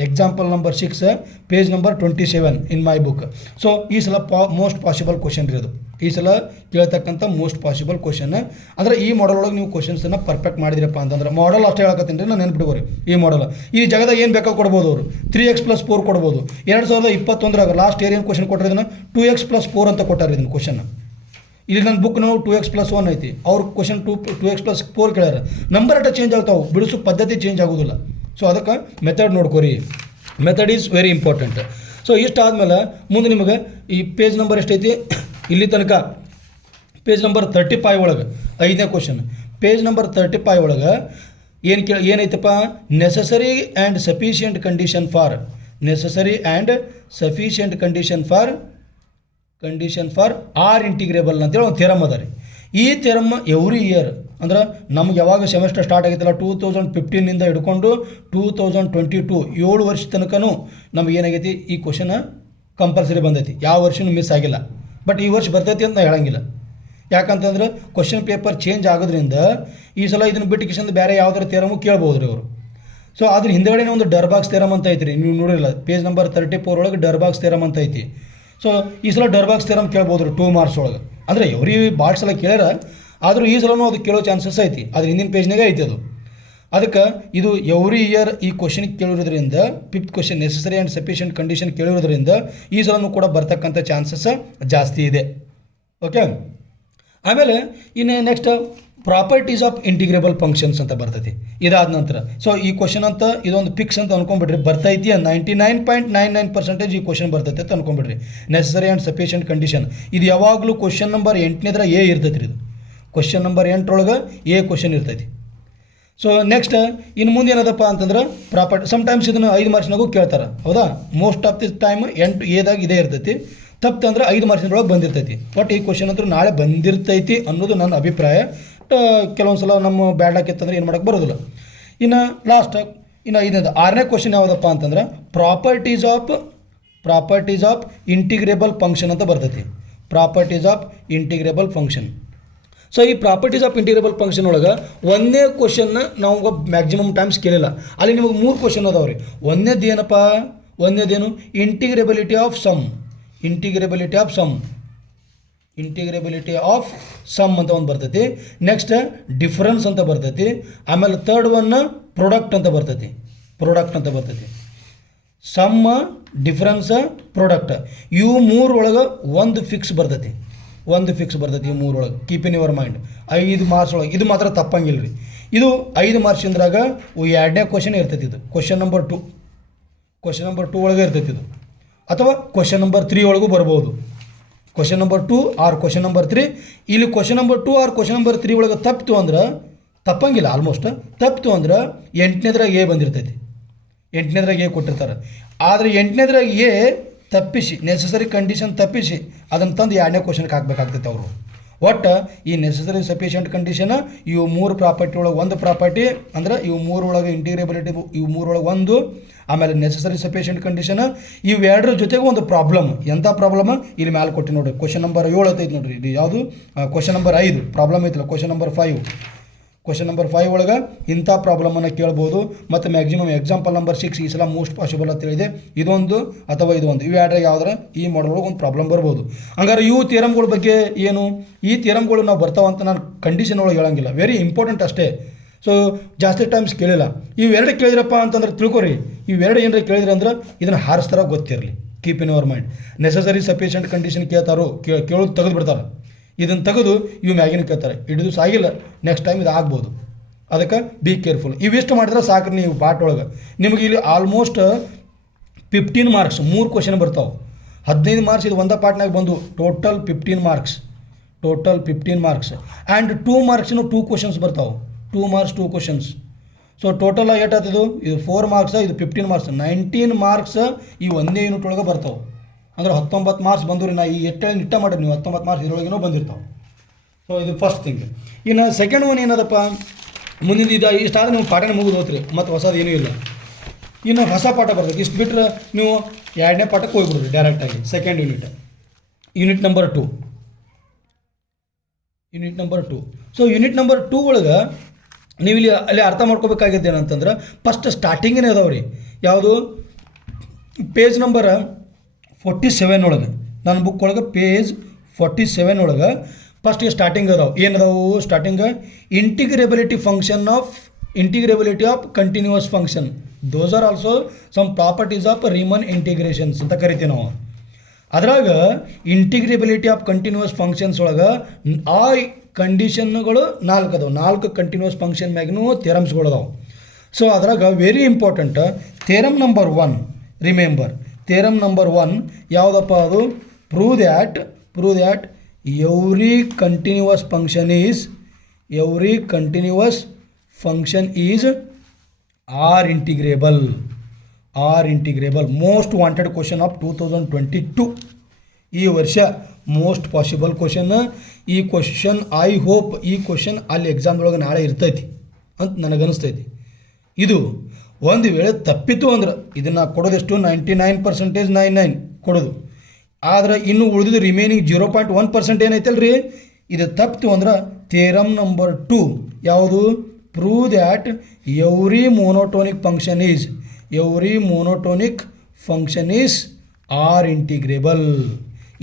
Example number 6 page number 27 in my book. So ಈ ಸಲ ಮೋಸ್ಟ್ ಪಾಸಿಬಲ್ ಕ್ವಶನ್ ಇರೋದು, ಈ ಸಲ ಕೇಳ್ತಕ್ಕಂಥ ಮೋಸ್ಟ್ ಪಾಸಿಬಲ್ ಕ್ವಶನ್. ಅಂದರೆ ಈ ಮಾಡಲ್ ಒಳಗೆ ನೀವು ಕ್ವಶನ್ಸನ್ನು ಪರ್ಫೆಕ್ಟ್ ಮಾಡಿದ್ರಪ್ಪ ಅಂತಂದ್ರೆ, ಮಾಡಲ್ ಅಷ್ಟೇ ಹೇಳಕತ್ತೀನಿ ರೀ, ನಾನು ನೆನ್ಪಿಟ್ಕೋರಿ. ಈ ಮಾಡಲ್ ಈ ಜಗದ ಏನು ಬೇಕಾ ಕೊಡ್ಬೋದು ಅವರು. 3x + 4 ಕೊಡ್ಬೋದು. 2021 ಲಾಸ್ಟ್ ಇಯರ್ ಏನು ಕ್ವಶನ್ ಕೊಟ್ಟರೆ ಇದನ್ನು 2x + 4 ಅಂತ ಕೊಟ್ಟಾರೆ ಇದನ್ನು ಕ್ವಶನ್. ಇಲ್ಲಿ ನನ್ನ ಬುಕ್ ನಾವು 2x + 1 ಐತಿ, ಅವ್ರ ಕ್ವಶನ್ 2x + 4 ಕೇಳ್ಯಾರ. ನಂಬರ್ ಅಟ ಚೇಂಜ್ ಆಗ್ತಾವೆ, ಬಿಡಿಸೋ ಪದ್ಧತಿ ಚೇಂಜ್ ಆಗೋದಿಲ್ಲ. ಸೊ ಅದಕ್ಕೆ ಮೆಥಡ್ ನೋಡ್ಕೋರಿ, method is very important. So ಇಷ್ಟಾದಮೇಲೆ ಮುಂದೆ ನಿಮಗೆ ಈ ಪೇಜ್ ನಂಬರ್ ಎಷ್ಟೈತಿ ಇಲ್ಲಿ ತನಕ, ಪೇಜ್ ನಂಬರ್ 35 ಒಳಗೆ 5ನೇ ಕ್ವಶನ್. ಪೇಜ್ ನಂಬರ್ 35 ಒಳಗೆ ಏನೈತಪ್ಪ, necessary and sufficient condition for R integrable ಅಂತೇಳಿ ಒಂದು ಥಿಯರಮ್ ಅದ ರೀ. ಈ ಥಿಯರಮ್ ಎವ್ರಿ ಇಯರ್ ಅಂದ್ರೆ ನಮ್ಗೆ ಯಾವಾಗ ಸೆಮೆಸ್ಟರ್ ಸ್ಟಾರ್ಟ್ ಆಗೈತಲ್ಲ 2015 ಹಿಡ್ಕೊಂಡು 2022 7 ವರ್ಷ ತನಕನೂ ನಮ್ಗೆ ಏನಾಗೈತಿ ಈ ಕ್ವಶನ್ ಕಂಪಲ್ಸರಿ ಬಂದೈತಿ, ಯಾವ ವರ್ಷನೂ ಮಿಸ್ ಆಗಿಲ್ಲ. ಬಟ್ ಈ ವರ್ಷ ಬರ್ತೈತಿ ಅಂತ ಹೇಳಂಗಿಲ್ಲ. ಯಾಕಂತಂದ್ರೆ ಕ್ವಶನ್ ಪೇಪರ್ ಚೇಂಜ್ ಆಗೋದ್ರಿಂದ ಈ ಸಲ ಇದನ್ನು ಬಿಟ್ಟು ಕಿಶನ್ ಬೇರೆ ಯಾವುದರ ಥಿಯರಮು ಕೇಳ್ಬೋದು ರೀ ಅವರು. ಸೊ ಅದ್ರ ಹಿಂದೆಗಡೆನೇ ಒಂದು ಡರ್ಬಾಕ್ಸ್ ಥಿಯರಮ್ ಅಂತ ಐತಿ ರೀ, ನೀವು ನೋಡಿರಲ್ಲ ಪೇಜ್ ನಂಬರ್ 34 ಒಳಗೆ ಡರ್ಬಾಕ್ಸ್ ಥಿಯರಮ್ ಅಂತ ಐತಿ. ಸೊ ಈ ಸಲ ಡರ್ಬಾಕ್ಸ್ ಥಿಯರಮ್ ಕೇಳ್ಬೋದು ರೀ 2 ಮಾರ್ಕ್ಸ್ ಒಳಗೆ. ಅಂದರೆ ಎವ್ರಿ ಭಾಳ ಸಲ ಕೇಳ್ಯಾರ, ಆದರೂ ಈ ಸಲನೂ ಅದು ಕೇಳೋ ಚಾನ್ಸಸ್ ಐತಿ. ಅದ್ರ ಹಿಂದಿನ ಪೇಜ್ನಾಗೆ ಐತಿ ಅದು. ಅದಕ್ಕೆ ಇದು ಎವ್ರಿ ಇಯರ್ ಈ ಕ್ವಶನ್ ಕೇಳಿರೋದ್ರಿಂದ 5th question necessary and sufficient condition ಕೇಳಿರೋದ್ರಿಂದ ಈ ಸಲನೂ ಕೂಡ ಬರ್ತಕ್ಕಂಥ ಚಾನ್ಸಸ್ ಜಾಸ್ತಿ ಇದೆ. ಓಕೆ, ಆಮೇಲೆ ಇನ್ನು next properties of integrable functions ಅಂತ ಬರ್ತೈತಿ. ಇದಾದ ನಂತರ ಸೊ ಈ ಕ್ವಶನ್ ಅಂತ ಇದೊಂದು ಫಿಕ್ಸ್ ಅಂತ ಅನ್ಕೊಂಡ್ಬಿಡ್ರಿ, ಬರ್ತೈತಿ 99.99% ಈ ಕ್ವಶನ್ ಬರ್ತೈತೆ ಅಂತ ಅನ್ಕೊಂಡ್ಬಿಡ್ರಿ. ನೆಸಸರಿ ಆ್ಯಂಡ್ ಸಫಿಷಿಯೆಂಟ್ ಕಂಡೀಷನ್ ಇದು ಯಾವಾಗಲೂ ಕ್ವಶನ್ ನಂಬರ್ 8ನೇದ್ರ ಎ ಇರ್ತೈತಿ ರೀ. ಇದು ಕ್ವಶನ್ ನಂಬರ್ 8 ಒಳಗೆ ಎ ಕ್ವಶನ್ ಇರ್ತೈತಿ. ಸೊ ನೆಕ್ಸ್ಟ್ ಇನ್ನು ಮುಂದೆ ಏನದಪ್ಪ ಅಂತಂದ್ರೆ ಪ್ರಾಪರ್ಟಿ. ಸಮ್ಟೈಮ್ಸ್ ಇದನ್ನು 5 ಮಾರ್ಕ್ಸ್ನಾಗೂ ಕೇಳ್ತಾರೆ, ಹೌದಾ. ಮೋಸ್ಟ್ ಆಫ್ ದಿ ಟೈಮ್ 8 ಎದಾಗ ಇದೇ ಇರ್ತೈತಿ. ತಪ್ಪಂದ್ರೆ 5 ಮಾರ್ಕ್ಸಿನೊಳಗೆ ಬಂದಿರ್ತೈತಿ. ಬಟ್ ಈ ಕ್ವಶನ್ ಅಂತೂ ನಾಳೆ ಬಂದಿರ್ತೈತಿ ಅನ್ನೋದು ನನ್ನ ಅಭಿಪ್ರಾಯ. ಕೆಲವೊಂದು ಸಲ ನಮ್ಮ ಬ್ಯಾಡ್ ಹಾಕಿತ್ತಂದ್ರೆ ಏನು ಮಾಡೋಕ್ಕೆ ಬರೋದಿಲ್ಲ. ಇನ್ನು ಲಾಸ್ಟ್ ಇನ್ನು 6ನೇ ಕ್ವಶನ್ ಯಾವುದಪ್ಪ ಅಂತಂದ್ರೆ ಪ್ರಾಪರ್ಟೀಸ್ ಆಫ್ ಇಂಟಿಗ್ರೇಬಲ್ ಫಂಕ್ಷನ್ ಅಂತ ಬರ್ತೈತಿ. Properties of integrable function. So ಈ ಪ್ರಾಪರ್ಟೀಸ್ ಆಫ್ ಇಂಟಿಗ್ರೇಬಲ್ ಫಂಕ್ಷನ್ ಒಳಗೆ 1ನೇ ಕ್ವಶನ್ನ ನಾವು ಮ್ಯಾಕ್ಸಿಮಮ್ ಟೈಮ್ಸ್ ಕೇಳಿಲ್ಲ. ಅಲ್ಲಿ ನಿಮಗೆ 3 ಕ್ವಶನ್ ಅದಾವೆ ರೀ. ಒಂದೇದೇನು ಇಂಟಿಗ್ರೇಬಿಲಿಟಿ ಆಫ್ ಸಮ್ ಅಂತ ಒಂದು ಬರ್ತೈತಿ. ನೆಕ್ಸ್ಟ್ ಡಿಫರೆನ್ಸ್ ಅಂತ ಬರ್ತೈತಿ. ಆಮೇಲೆ 3rd ಒನ್ ಪ್ರಾಡಕ್ಟ್ ಅಂತ ಬರ್ತೈತಿ. ಸಮ್, ಡಿಫರೆನ್ಸ್, ಪ್ರಾಡಕ್ಟ್ ಇವು 3 ಒಳಗೆ ಒಂದು ಫಿಕ್ಸ್ ಬರ್ತೈತಿ. ಈ 3 ಒಳಗೆ keep in your mind. 5 marks ಒಳಗೆ ಇದು ಮಾತ್ರ ತಪ್ಪಂಗಿಲ್ಲ ರೀ. ಇದು 5 ಮಾರ್ಕ್ಸಿಂದ್ರಾಗ 2ನೇ ಕ್ವಶನ್ ಇರ್ತೈತಿ. ಇದು ಕ್ವಶನ್ ನಂಬರ್ 2 ಒಳಗೆ ಇರ್ತೈತಿ ಇದು. ಅಥವಾ ಕ್ವಶನ್ ನಂಬರ್ 3 ಒಳಗೂ ಬರ್ಬೋದು. Question number 2 or question number 3. ಇಲ್ಲಿ question number 2 or question number 3 ಒಳಗೆ ತಪ್ಪಿತು ಅಂದ್ರೆ, ತಪ್ಪಂಗಿಲ್ಲ ಆಲ್ಮೋಸ್ಟ್, ತಪ್ಪಿತು ಅಂದ್ರೆ 8ನೇದ್ರಾಗ ಎ ಬಂದಿರ್ತೈತಿ. 8ನೇದ್ರಾಗ ಎ ಕೊಟ್ಟಿರ್ತಾರೆ. ಆದರೆ 8ನೇದ್ರಾಗ ಎ ತಪ್ಪಿಸಿ ನೆಸಸರಿ ಕಂಡೀಷನ್ ತಪ್ಪಿಸಿ ಅದನ್ನು ತಂದು 2ನೇ ಕ್ವಶನ್ಗೆ ಹಾಕಬೇಕಾಗ್ತೈತೆ ಅವರು. ಒಟ್ಟು ಈ ನೆಸೆಸರಿ ಸಫಿಷಿಯೆಂಟ್ ಕಂಡೀಷನ್ ಇವು 3 ಪ್ರಾಪರ್ಟಿ ಒಳಗೆ ಒಂದು ಪ್ರಾಪರ್ಟಿ ಅಂದ್ರೆ ಇವು 3 ಒಳಗೆ ಇಂಟಿಗ್ರೇಬಿಲಿಟಿ ಇವು 3 ಒಳಗೆ ಒಂದು, ಆಮೇಲೆ ನೆಸೆಸರಿ ಸಫಿಷಿಯೆಂಟ್ ಕಂಡೀಷನ್ ಇವೆರಡರ ಜೊತೆಗೆ ಒಂದು ಪ್ರಾಬ್ಲಮ್. ಎಂಥ ಪ್ರಾಬ್ಲಮ್ ಇಲ್ಲಿ ಮ್ಯಾಲೆ ಕೊಟ್ಟು ನೋಡಿರಿ, ಕ್ವಶನ್ ನಂಬರ್ 7 ಐತೆ ನೋಡಿರಿ. ಇದು ಯಾವುದು ಕ್ವಶನ್ ನಂಬರ್ 5 ಪ್ರಾಬ್ಲಮ್ ಐತಲ್ಲ, ಕ್ವಶನ್ ನಂಬರ್ 5. ಕ್ವಶನ್ ನಂಬರ್ 5 ಒಳಗೆ ಇಂಥ ಪ್ರಾಬ್ಲಮನ್ನು ಕೇಳ್ಬೋದು. ಮತ್ತು ಮ್ಯಾಕ್ಸಿಮಮ್ ಎಕ್ಸಾಂಪಲ್ ನಂಬರ್ 6 ಈ ಸಲ ಮೋಸ್ಟ್ ಪಾಸಿಬಲ್ ಅಂತ ಹೇಳಿದೆ. ಇದೊಂದು ಅಥವಾ ಇದೊಂದು ಇವೆರಡರಾಗ ಯಾವ್ದಾರ ಈ ಮಾಡಲ್ ಒಳಗೆ ಒಂದು ಪ್ರಾಬ್ಲಮ್ ಬರ್ಬೋದು. ಹಂಗಾರೆ ಇವು ಥಿಯರಮ್ಗಳ ಬಗ್ಗೆ ಏನು, ಈ ಥಿಯರಮ್ಗಳು ನಾವು ಬರ್ತಾವಂತ ನಾನು ಕಂಡೀಷನ್ ಒಳಗೆ ಹೇಳಂಗಿಲ್ಲ, ವೆರಿ ಇಂಪಾರ್ಟೆಂಟ್ ಅಷ್ಟೇ. ಸೊ ಜಾಸ್ತಿ ಟೈಮ್ಸ್ ಕೇಳಿಲ್ಲ. ಇವೆರಡು ಕೇಳಿದ್ರಪ್ಪ ಅಂತಂದ್ರೆ ತಿಳ್ಕೊರಿ, ಇವೆರಡು ಏನಾರ ಕೇಳಿದ್ರೆ ಅಂದ್ರೆ ಇದನ್ನು ಹಾರಿಸ್ತಾರ ಗೊತ್ತಿರಲಿ. Keep in your mind. Necessary sufficient condition ಕೇಳ್ತಾರೋ ಕೇಳೋದು ತೆಗೆದು ಬಿಡ್ತಾರೆ, ಇದನ್ನು ತೆಗೆದು ಇವು ಮ್ಯಾಗಿನ ಕೇಳ್ತಾರೆ. ಇಡಿದು ಆಗಿಲ್ಲ, ನೆಕ್ಸ್ಟ್ ಟೈಮ್ ಇದು ಆಗ್ಬೋದು. ಅದಕ್ಕೆ ಬಿ ಕೇರ್ಫುಲ್. ಇವಿಷ್ಟು ಮಾಡಿದ್ರೆ ಸಾಕ್ರಿ ನೀವು ಪಾರ್ಟ್ ಒಳಗೆ. ನಿಮಗೆ ಇಲ್ಲಿ ಆಲ್ಮೋಸ್ಟ್ 15 ಮಾರ್ಕ್ಸ್ 3 ಕ್ವಶನ್ ಬರ್ತಾವೆ. 15 ಮಾರ್ಕ್ಸ್ ಇದು ಒಂದೇ ಪಾರ್ಟ್ನಾಗ ಬಂದು ಟೋಟಲ್ 15 ಮಾರ್ಕ್ಸ್. ಆ್ಯಂಡ್ 2 ಮಾರ್ಕ್ಸಿನ 2 ಕ್ವಶನ್ಸ್ ಬರ್ತಾವೆ. 2 ಮಾರ್ಕ್ಸ್ 2 ಕ್ವಶನ್ಸ್. ಸೊ ಟೋಟಲ್ ಏಟಾಗ್ತದೆ, ಇದು 4 ಮಾರ್ಕ್ಸ್, ಇದು 15 ಮಾರ್ಕ್ಸ್, 19 ಮಾರ್ಕ್ಸ್ ಈ ಒಂದೇ ಯೂನಿಟ್ ಒಳಗೆ ಬರ್ತಾವೆ. ಅಂದ್ರೆ 19 ಮಾರ್ಕ್ಸ್ ಬಂದು ನಾ ಈ ನಿಟ್ಟ ಮಾಡಿರಿ ನೀವು 19 ಮಾರ್ಕ್ಸ್ ಇದರೊಳಗೇನೋ ಬಂದಿರ್ತಾವೆ. ಸೊ ಇದು ಫಸ್ಟ್ ಥಿಂಗ್. ಇನ್ನು ಸೆಕೆಂಡ್ ಒನ್ ಏನದಪ್ಪ, ಮುಂದಿನ ಇದು ಇಷ್ಟಾದ್ರೆ ನೀವು ಪಾಠನೇ ಮುಗಿದು ಹೋತ್ರಿ, ಮತ್ತು ಹೊಸದು ಏನೂ ಇಲ್ಲ. ಇನ್ನು ಹೊಸ ಪಾಠ ಬರ್ತದೆ. ಇಷ್ಟು ಬಿಟ್ಟರೆ ನೀವು 2ನೇ ಪಾಠಕ್ಕೆ ಹೋಗ್ಬಿಡ್ರಿ ಡೈರೆಕ್ಟಾಗಿ. Second unit number 2. So unit number 2 ಒಳಗೆ ನೀವು ಇಲ್ಲಿ ಅಲ್ಲಿ ಅರ್ಥ ಮಾಡ್ಕೋಬೇಕಾಗಿದ್ದು ಏನಂತಂದ್ರೆ, ಫಸ್ಟ್ ಸ್ಟಾರ್ಟಿಂಗೇ ಅದಾವೆ ರೀ. ಯಾವುದು ಪೇಜ್ ನಂಬರ್ 47 ಒಳಗೆ, ನನ್ನ ಬುಕ್ ಒಳಗೆ ಪೇಜ್ 47 ಒಳಗೆ ಫಸ್ಟಿಗೆ ಸ್ಟಾರ್ಟಿಂಗ್ ಅದಾವೆ. ಏನದಾವು starting, integrability of continuous function. Those are also some properties of Riemann ಇಂಟಿಗ್ರೇಷನ್ಸ್ ಅಂತ ಕರಿತೀವಿ ನಾವು. ಅದ್ರಾಗ ಇಂಟಿಗ್ರೇಬಿಲಿಟಿ ಆಫ್ ಕಂಟಿನ್ಯೂಯಸ್ ಫಂಕ್ಷನ್ಸ್ ಒಳಗೆ ಆ ಕಂಡೀಷನ್ಗಳು 4 ಅದಾವೆ. 4 ಕಂಟಿನ್ಯೂಯಸ್ ಫಂಕ್ಷನ್ ಮ್ಯಾಗಿನೂ ಥಿಯರಮ್ಸ್ಗಳು ಅದಾವೆ. ಸೊ ಅದ್ರಾಗ very important theorem number 1. Remember theorem number 1 ಯಾವುದಪ್ಪ ಅದು, prove that every continuous function is R integrable. Most wanted question of 2022. ಈ ವರ್ಷ ಮೋಸ್ಟ್ ಪಾಸಿಬಲ್ ಕ್ವಶನ್. ಈ ಕ್ವಶನ್ ಐ ಹೋಪ್ ಈ ಕ್ವಶನ್ ಅಲ್ಲಿ ಎಕ್ಸಾಮ್ದೊಳಗೆ ನಾಳೆ ಇರ್ತೈತಿ ಅಂತ ನನಗನ್ನಿಸ್ತೈತಿ. ಇದು ಒಂದು ವೇಳೆ ತಪ್ಪಿತು ಅಂದ್ರೆ ಇದನ್ನು ಕೊಡೋದೆಷ್ಟು 99% 99 ಕೊಡೋದು. ಆದರೆ ಇನ್ನು ಉಳಿದಿದ್ದು ರಿಮೈನಿಂಗ್ 0.1% ಏನೈತಲ್ಲ ರೀ, ಇದು ತಪ್ಪಿತು ಅಂದ್ರೆ ಥಿಯರಮ್ ನಂಬರ್ 2 ಯಾವುದು, prove that every monotonic function is R integrable.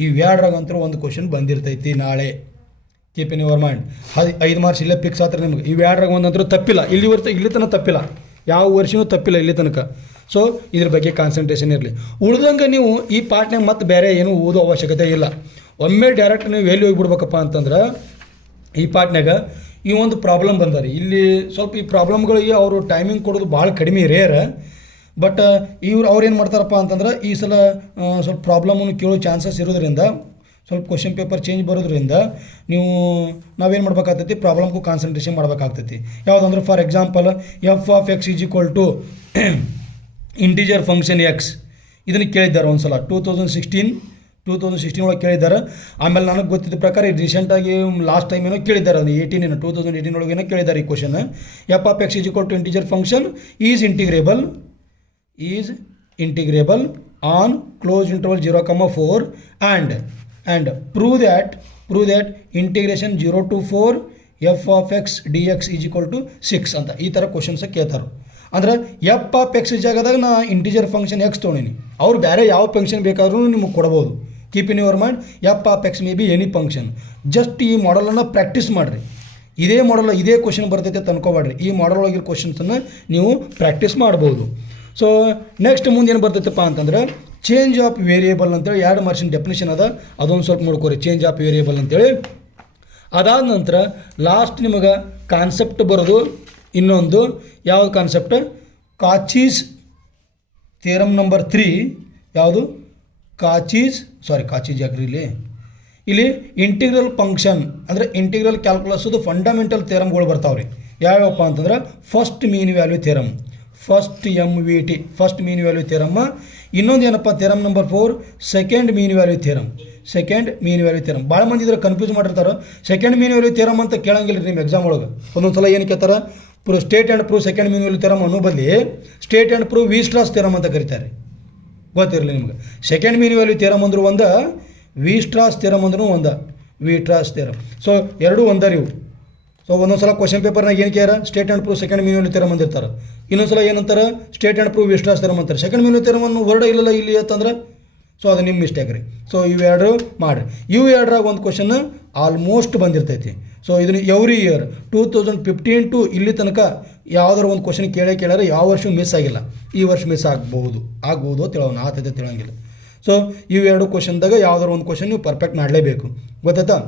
ಇವೆರಡರಾಗಂತೂ ಒಂದು ಕ್ವಶನ್ ಬಂದಿರ್ತೈತಿ ನಾಳೆ. Keep in your mind. 5 marks ಇಲ್ಲೇ ಫಿಕ್ಸ್ ಆಗ್ತಾರೆ ನಿಮಗೆ. ಇವೆರಡರಾಗ ಒಂದಂತರೂ ತಪ್ಪಿಲ್ಲ, ಇಲ್ಲಿ ತನಕ ತಪ್ಪಿಲ್ಲ, ಯಾವ ವರ್ಷವೂ ತಪ್ಪಿಲ್ಲ ಇಲ್ಲಿ ತನಕ. ಸೊ ಇದ್ರ ಬಗ್ಗೆ ಕಾನ್ಸಂಟ್ರೇಷನ್ ಇರಲಿ. ಉಳ್ದಂಗೆ ನೀವು ಈ ಪಾರ್ಟ್ನಾಗ ಮತ್ತೆ ಬೇರೆ ಏನೂ ಓದೋ ಅವಶ್ಯಕತೆ ಇಲ್ಲ. ಒಮ್ಮೆ ಡೈರೆಕ್ಟ್ ನೀವು ಎಲ್ಲಿ ಹೋಗಿಬಿಡ್ಬೇಕಪ್ಪ ಅಂತಂದ್ರೆ, ಈ ಪಾರ್ಟ್ನಾಗ ಈ ಒಂದು ಪ್ರಾಬ್ಲಮ್ ಬಂದಾರೆ. ಇಲ್ಲಿ ಸ್ವಲ್ಪ ಈ ಪ್ರಾಬ್ಲಮ್ಗಳಿಗೆ ಅವರು ಟೈಮಿಂಗ್ ಕೊಡೋದು ಭಾಳ ಕಡಿಮೆ ರೇರ್. ಬಟ್ ಅವ್ರು ಏನು ಮಾಡ್ತಾರಪ್ಪ ಅಂತಂದ್ರೆ, ಈ ಸಲ ಸ್ವಲ್ಪ ಪ್ರಾಬ್ಲಮನ್ನು ಕೇಳೋ ಚಾನ್ಸಸ್ ಇರೋದ್ರಿಂದ, ಸ್ವಲ್ಪ ಕ್ವಶನ್ ಪೇಪರ್ ಚೇಂಜ್ ಬರೋದ್ರಿಂದ ನಾವೇನು ಮಾಡ್ಬೇಕಾಗ್ತೈತಿ, ಪ್ರಾಬ್ಲಮ್ಗೂ ಕಾನ್ಸಂಟ್ರೇಷನ್ ಮಾಡಬೇಕಾಗ್ತೈತಿ. ಯಾವುದಂದ್ರೆ for example F of X is equal to integer function X. ಇದನ್ನು ಕೇಳಿದ್ದಾರೆ ಒಂದು ಸಲ 2016 ಒಳಗೆ ಕೇಳಿದ್ದಾರೆ. ಆಮೇಲೆ ನನಗೆ ಗೊತ್ತಿದ್ದ ಪ್ರಕಾರ ರೀಸೆಂಟಾಗಿ ಲಾಸ್ಟ್ ಟೈಮ್ ಏನೋ ಕೇಳಿದ್ದಾರೆ, ಅದು 2018 ಒಳಗೆ ಏನೋ ಕೇಳಿದ್ದಾರೆ ಈ question. F of X is equal to integer function is integrable on close interval 0,4 and prove that integration 0 to 4 f of x dx is equal to 6 ಅಂತ ಈ ಥರ ಕ್ವಶನ್ಸ್ ಕೇಳ್ತಾರೆ. ಅಂದ್ರೆ ಎಫ್ ಆಫ್ ಎಕ್ಸ್ ಜಾಗದಾಗ ನಾ ಇಂಟಿಜರ್ ಫಂಕ್ಷನ್ ಎಕ್ಸ್ ತೊಗೊಂಡಿನಿ, ಅವ್ರು ಬೇರೆ ಯಾವ ಫಂಕ್ಷನ್ ಬೇಕಾದ್ರೂ ನಿಮಗೆ ಕೊಡ್ಬೋದು. Keep in your mind, F of X may be any function. Just ಈ ಮಾಡಲನ್ನು ಪ್ರಾಕ್ಟೀಸ್ ಮಾಡಿರಿ. ಇದೇ ಕ್ವಶನ್ ಬರ್ತೈತೆ ಅಂತ ಅನ್ಕೋಬೇಡ್ರಿ. ಈ ಮಾಡಲ್ ಒಳಗಿರೋ ಕ್ವಶನ್ಸನ್ನು ನೀವು ಪ್ರಾಕ್ಟೀಸ್ ಮಾಡ್ಬೋದು. ಸೊ ನೆಕ್ಸ್ಟ್ ಮುಂದೆ ಏನು ಬರ್ತೈತಪ್ಪ ಅಂತಂದ್ರೆ, ಚೇಂಜ್ ಆಫ್ ವೇರಿಯೇಬಲ್ ಅಂತೇಳಿ 2 ಮಾರ್ಕ್ಸಿನ ಡೆಫಿನೇಷನ್ ಅದ, ಅದೊಂದು ಸ್ವಲ್ಪ ನೋಡ್ಕೋರಿ. ಚೇಂಜ್ ಆಫ್ ವೇರಿಯೇಬಲ್ ಅಂತೇಳಿ. ಅದಾದ ನಂತರ ಲಾಸ್ಟ್ ನಿಮಗೆ ಕಾನ್ಸೆಪ್ಟ್ ಬರೋದು ಇನ್ನೊಂದು. ಯಾವ ಕಾನ್ಸೆಪ್ಟ್, ಕಾಚೀಸ್ ಥಿಯರಮ್ ನಂಬರ್ 3. ಯಾವುದು ಕಾಚೀಸ್ ಯಾಕ್ರಿ ಇಲ್ಲಿ ಇಂಟಿಗ್ರಲ್ ಫಂಕ್ಷನ್ ಅಂದರೆ ಇಂಟಿಗ್ರಲ್ ಕ್ಯಾಲ್ಕುಲಸ್ದು ಫಂಡಮೆಂಟಲ್ ಥಿಯರಮ್ಗಳು ಬರ್ತಾವ್ರಿ. ಯಾವ್ಯಾವಪ್ಪ ಅಂತಂದ್ರೆ, ಫಸ್ಟ್ ಮೀನ್ value theorem, first MVT first ಮೀನ್ ವ್ಯಾಲ್ಯೂ ಥಿಯರಮ್. ಇನ್ನೊಂದು ಏನಪ್ಪ theorem number 4 second mean value theorem. Second mean value theorem. ಭಾಳ ಮಂದಿ ಇದ್ರೆ ಕನ್ಫ್ಯೂಸ್ ಮಾಡಿರ್ತಾರೆ. ಸೆಕೆಂಡ್ ಮೀನ್ ವ್ಯಾಲ್ಯೂ ಥಿಯರಮ್ ಅಂತ ಕೇಳಂಗಿಲ್ಲ ರೀ ನಿಮ್ಮ ಎಕ್ಸಾಮ್ ಒಳಗೆ. ಒಂದೊಂದು ಸಲ ಏನು ಕೇಳ್ತಾರೆ, state and prove second mean value theorem ಅನ್ನೋ ಬದಲಿ state and prove Weierstrass theorem ಅಂತ ಕರೀತಾರೆ. ಗೊತ್ತಿರಲಿ ನಿಮ್ಗೆ. ಸೆಕೆಂಡ್ ಮೀನ್ ವ್ಯಾಲ್ಯೂ ಥಿಯರಮ್ ಅಂದರೂ ಒಂದು, ವೀಸ್ಟ್ರಾಸ್ ಥಿಯರಮ್ ಅಂದ್ರೂ ಒಂದು, ವೀಟ್ರಾಸ್ ಥಿಯರಮ್. ಸೊ ಎರಡೂ ಒಂದರಿ ಇವು. ಸೊ ಒಂದೊಂದು ಸಲ ಕ್ವಶನ್ ಪೇಪರ್ನಾಗ ಏನು ಕೇಳ state and prove second mean value theorem ಅಂದಿರ್ತಾರೆ. ಇನ್ನೊಂದು ಸಲ ಏನಂತಾರೆ state and prove Weierstrass theorem ಅಂತಾರೆ. ಸೆಕೆಂಡ್ ಮೀನ್ ವ್ಯಾಲ್ಯೂ ಥಿಯರಮ್ ಅನ್ನೋ ವರ್ಡ್ ಇಲ್ಲಲ್ಲ ಇಲ್ಲಿ ಅಂತಂದ್ರೆ, ಸೊ ಅದು ನಿಮ್ಮ ಮಿಸ್ಟೇಕ್ ರೀ. ಸೊ ಇವೆರಡು ಮಾಡಿ. ಇವು ಎರಡರಾಗ ಒಂದು ಕ್ವಶನ್ ಆಲ್ಮೋಸ್ಟ್ ಬಂದಿರ್ತೈತಿ. ಸೊ ಇದನ್ನು ಎವ್ರಿ ಇಯರ್ 2015 ಟು ಇಲ್ಲಿ ತನಕ ಯಾವುದಾದ್ರು ಒಂದು ಕ್ವಶನ್ ಕೇಳ್ಯಾರ. ಯಾವ ವರ್ಷ ಮಿಸ್ ಆಗಿಲ್ಲ. ಈ ವರ್ಷ ಮಿಸ್ ಆಗ್ಬೋದು ತಿಳೋಣ, ಆತೈತೆ ತಿಳಂಗಿಲ್ಲ. ಸೊ ಇವೆರಡು ಕ್ವಶನ್ದಾಗ ಯಾವುದಾದ್ರು ಒಂದು ಕ್ವಶನ್ ನೀವು ಪರ್ಫೆಕ್ಟ್ ಮಾಡಲೇಬೇಕು. ಗೊತ್ತಾಯ್ತಾ?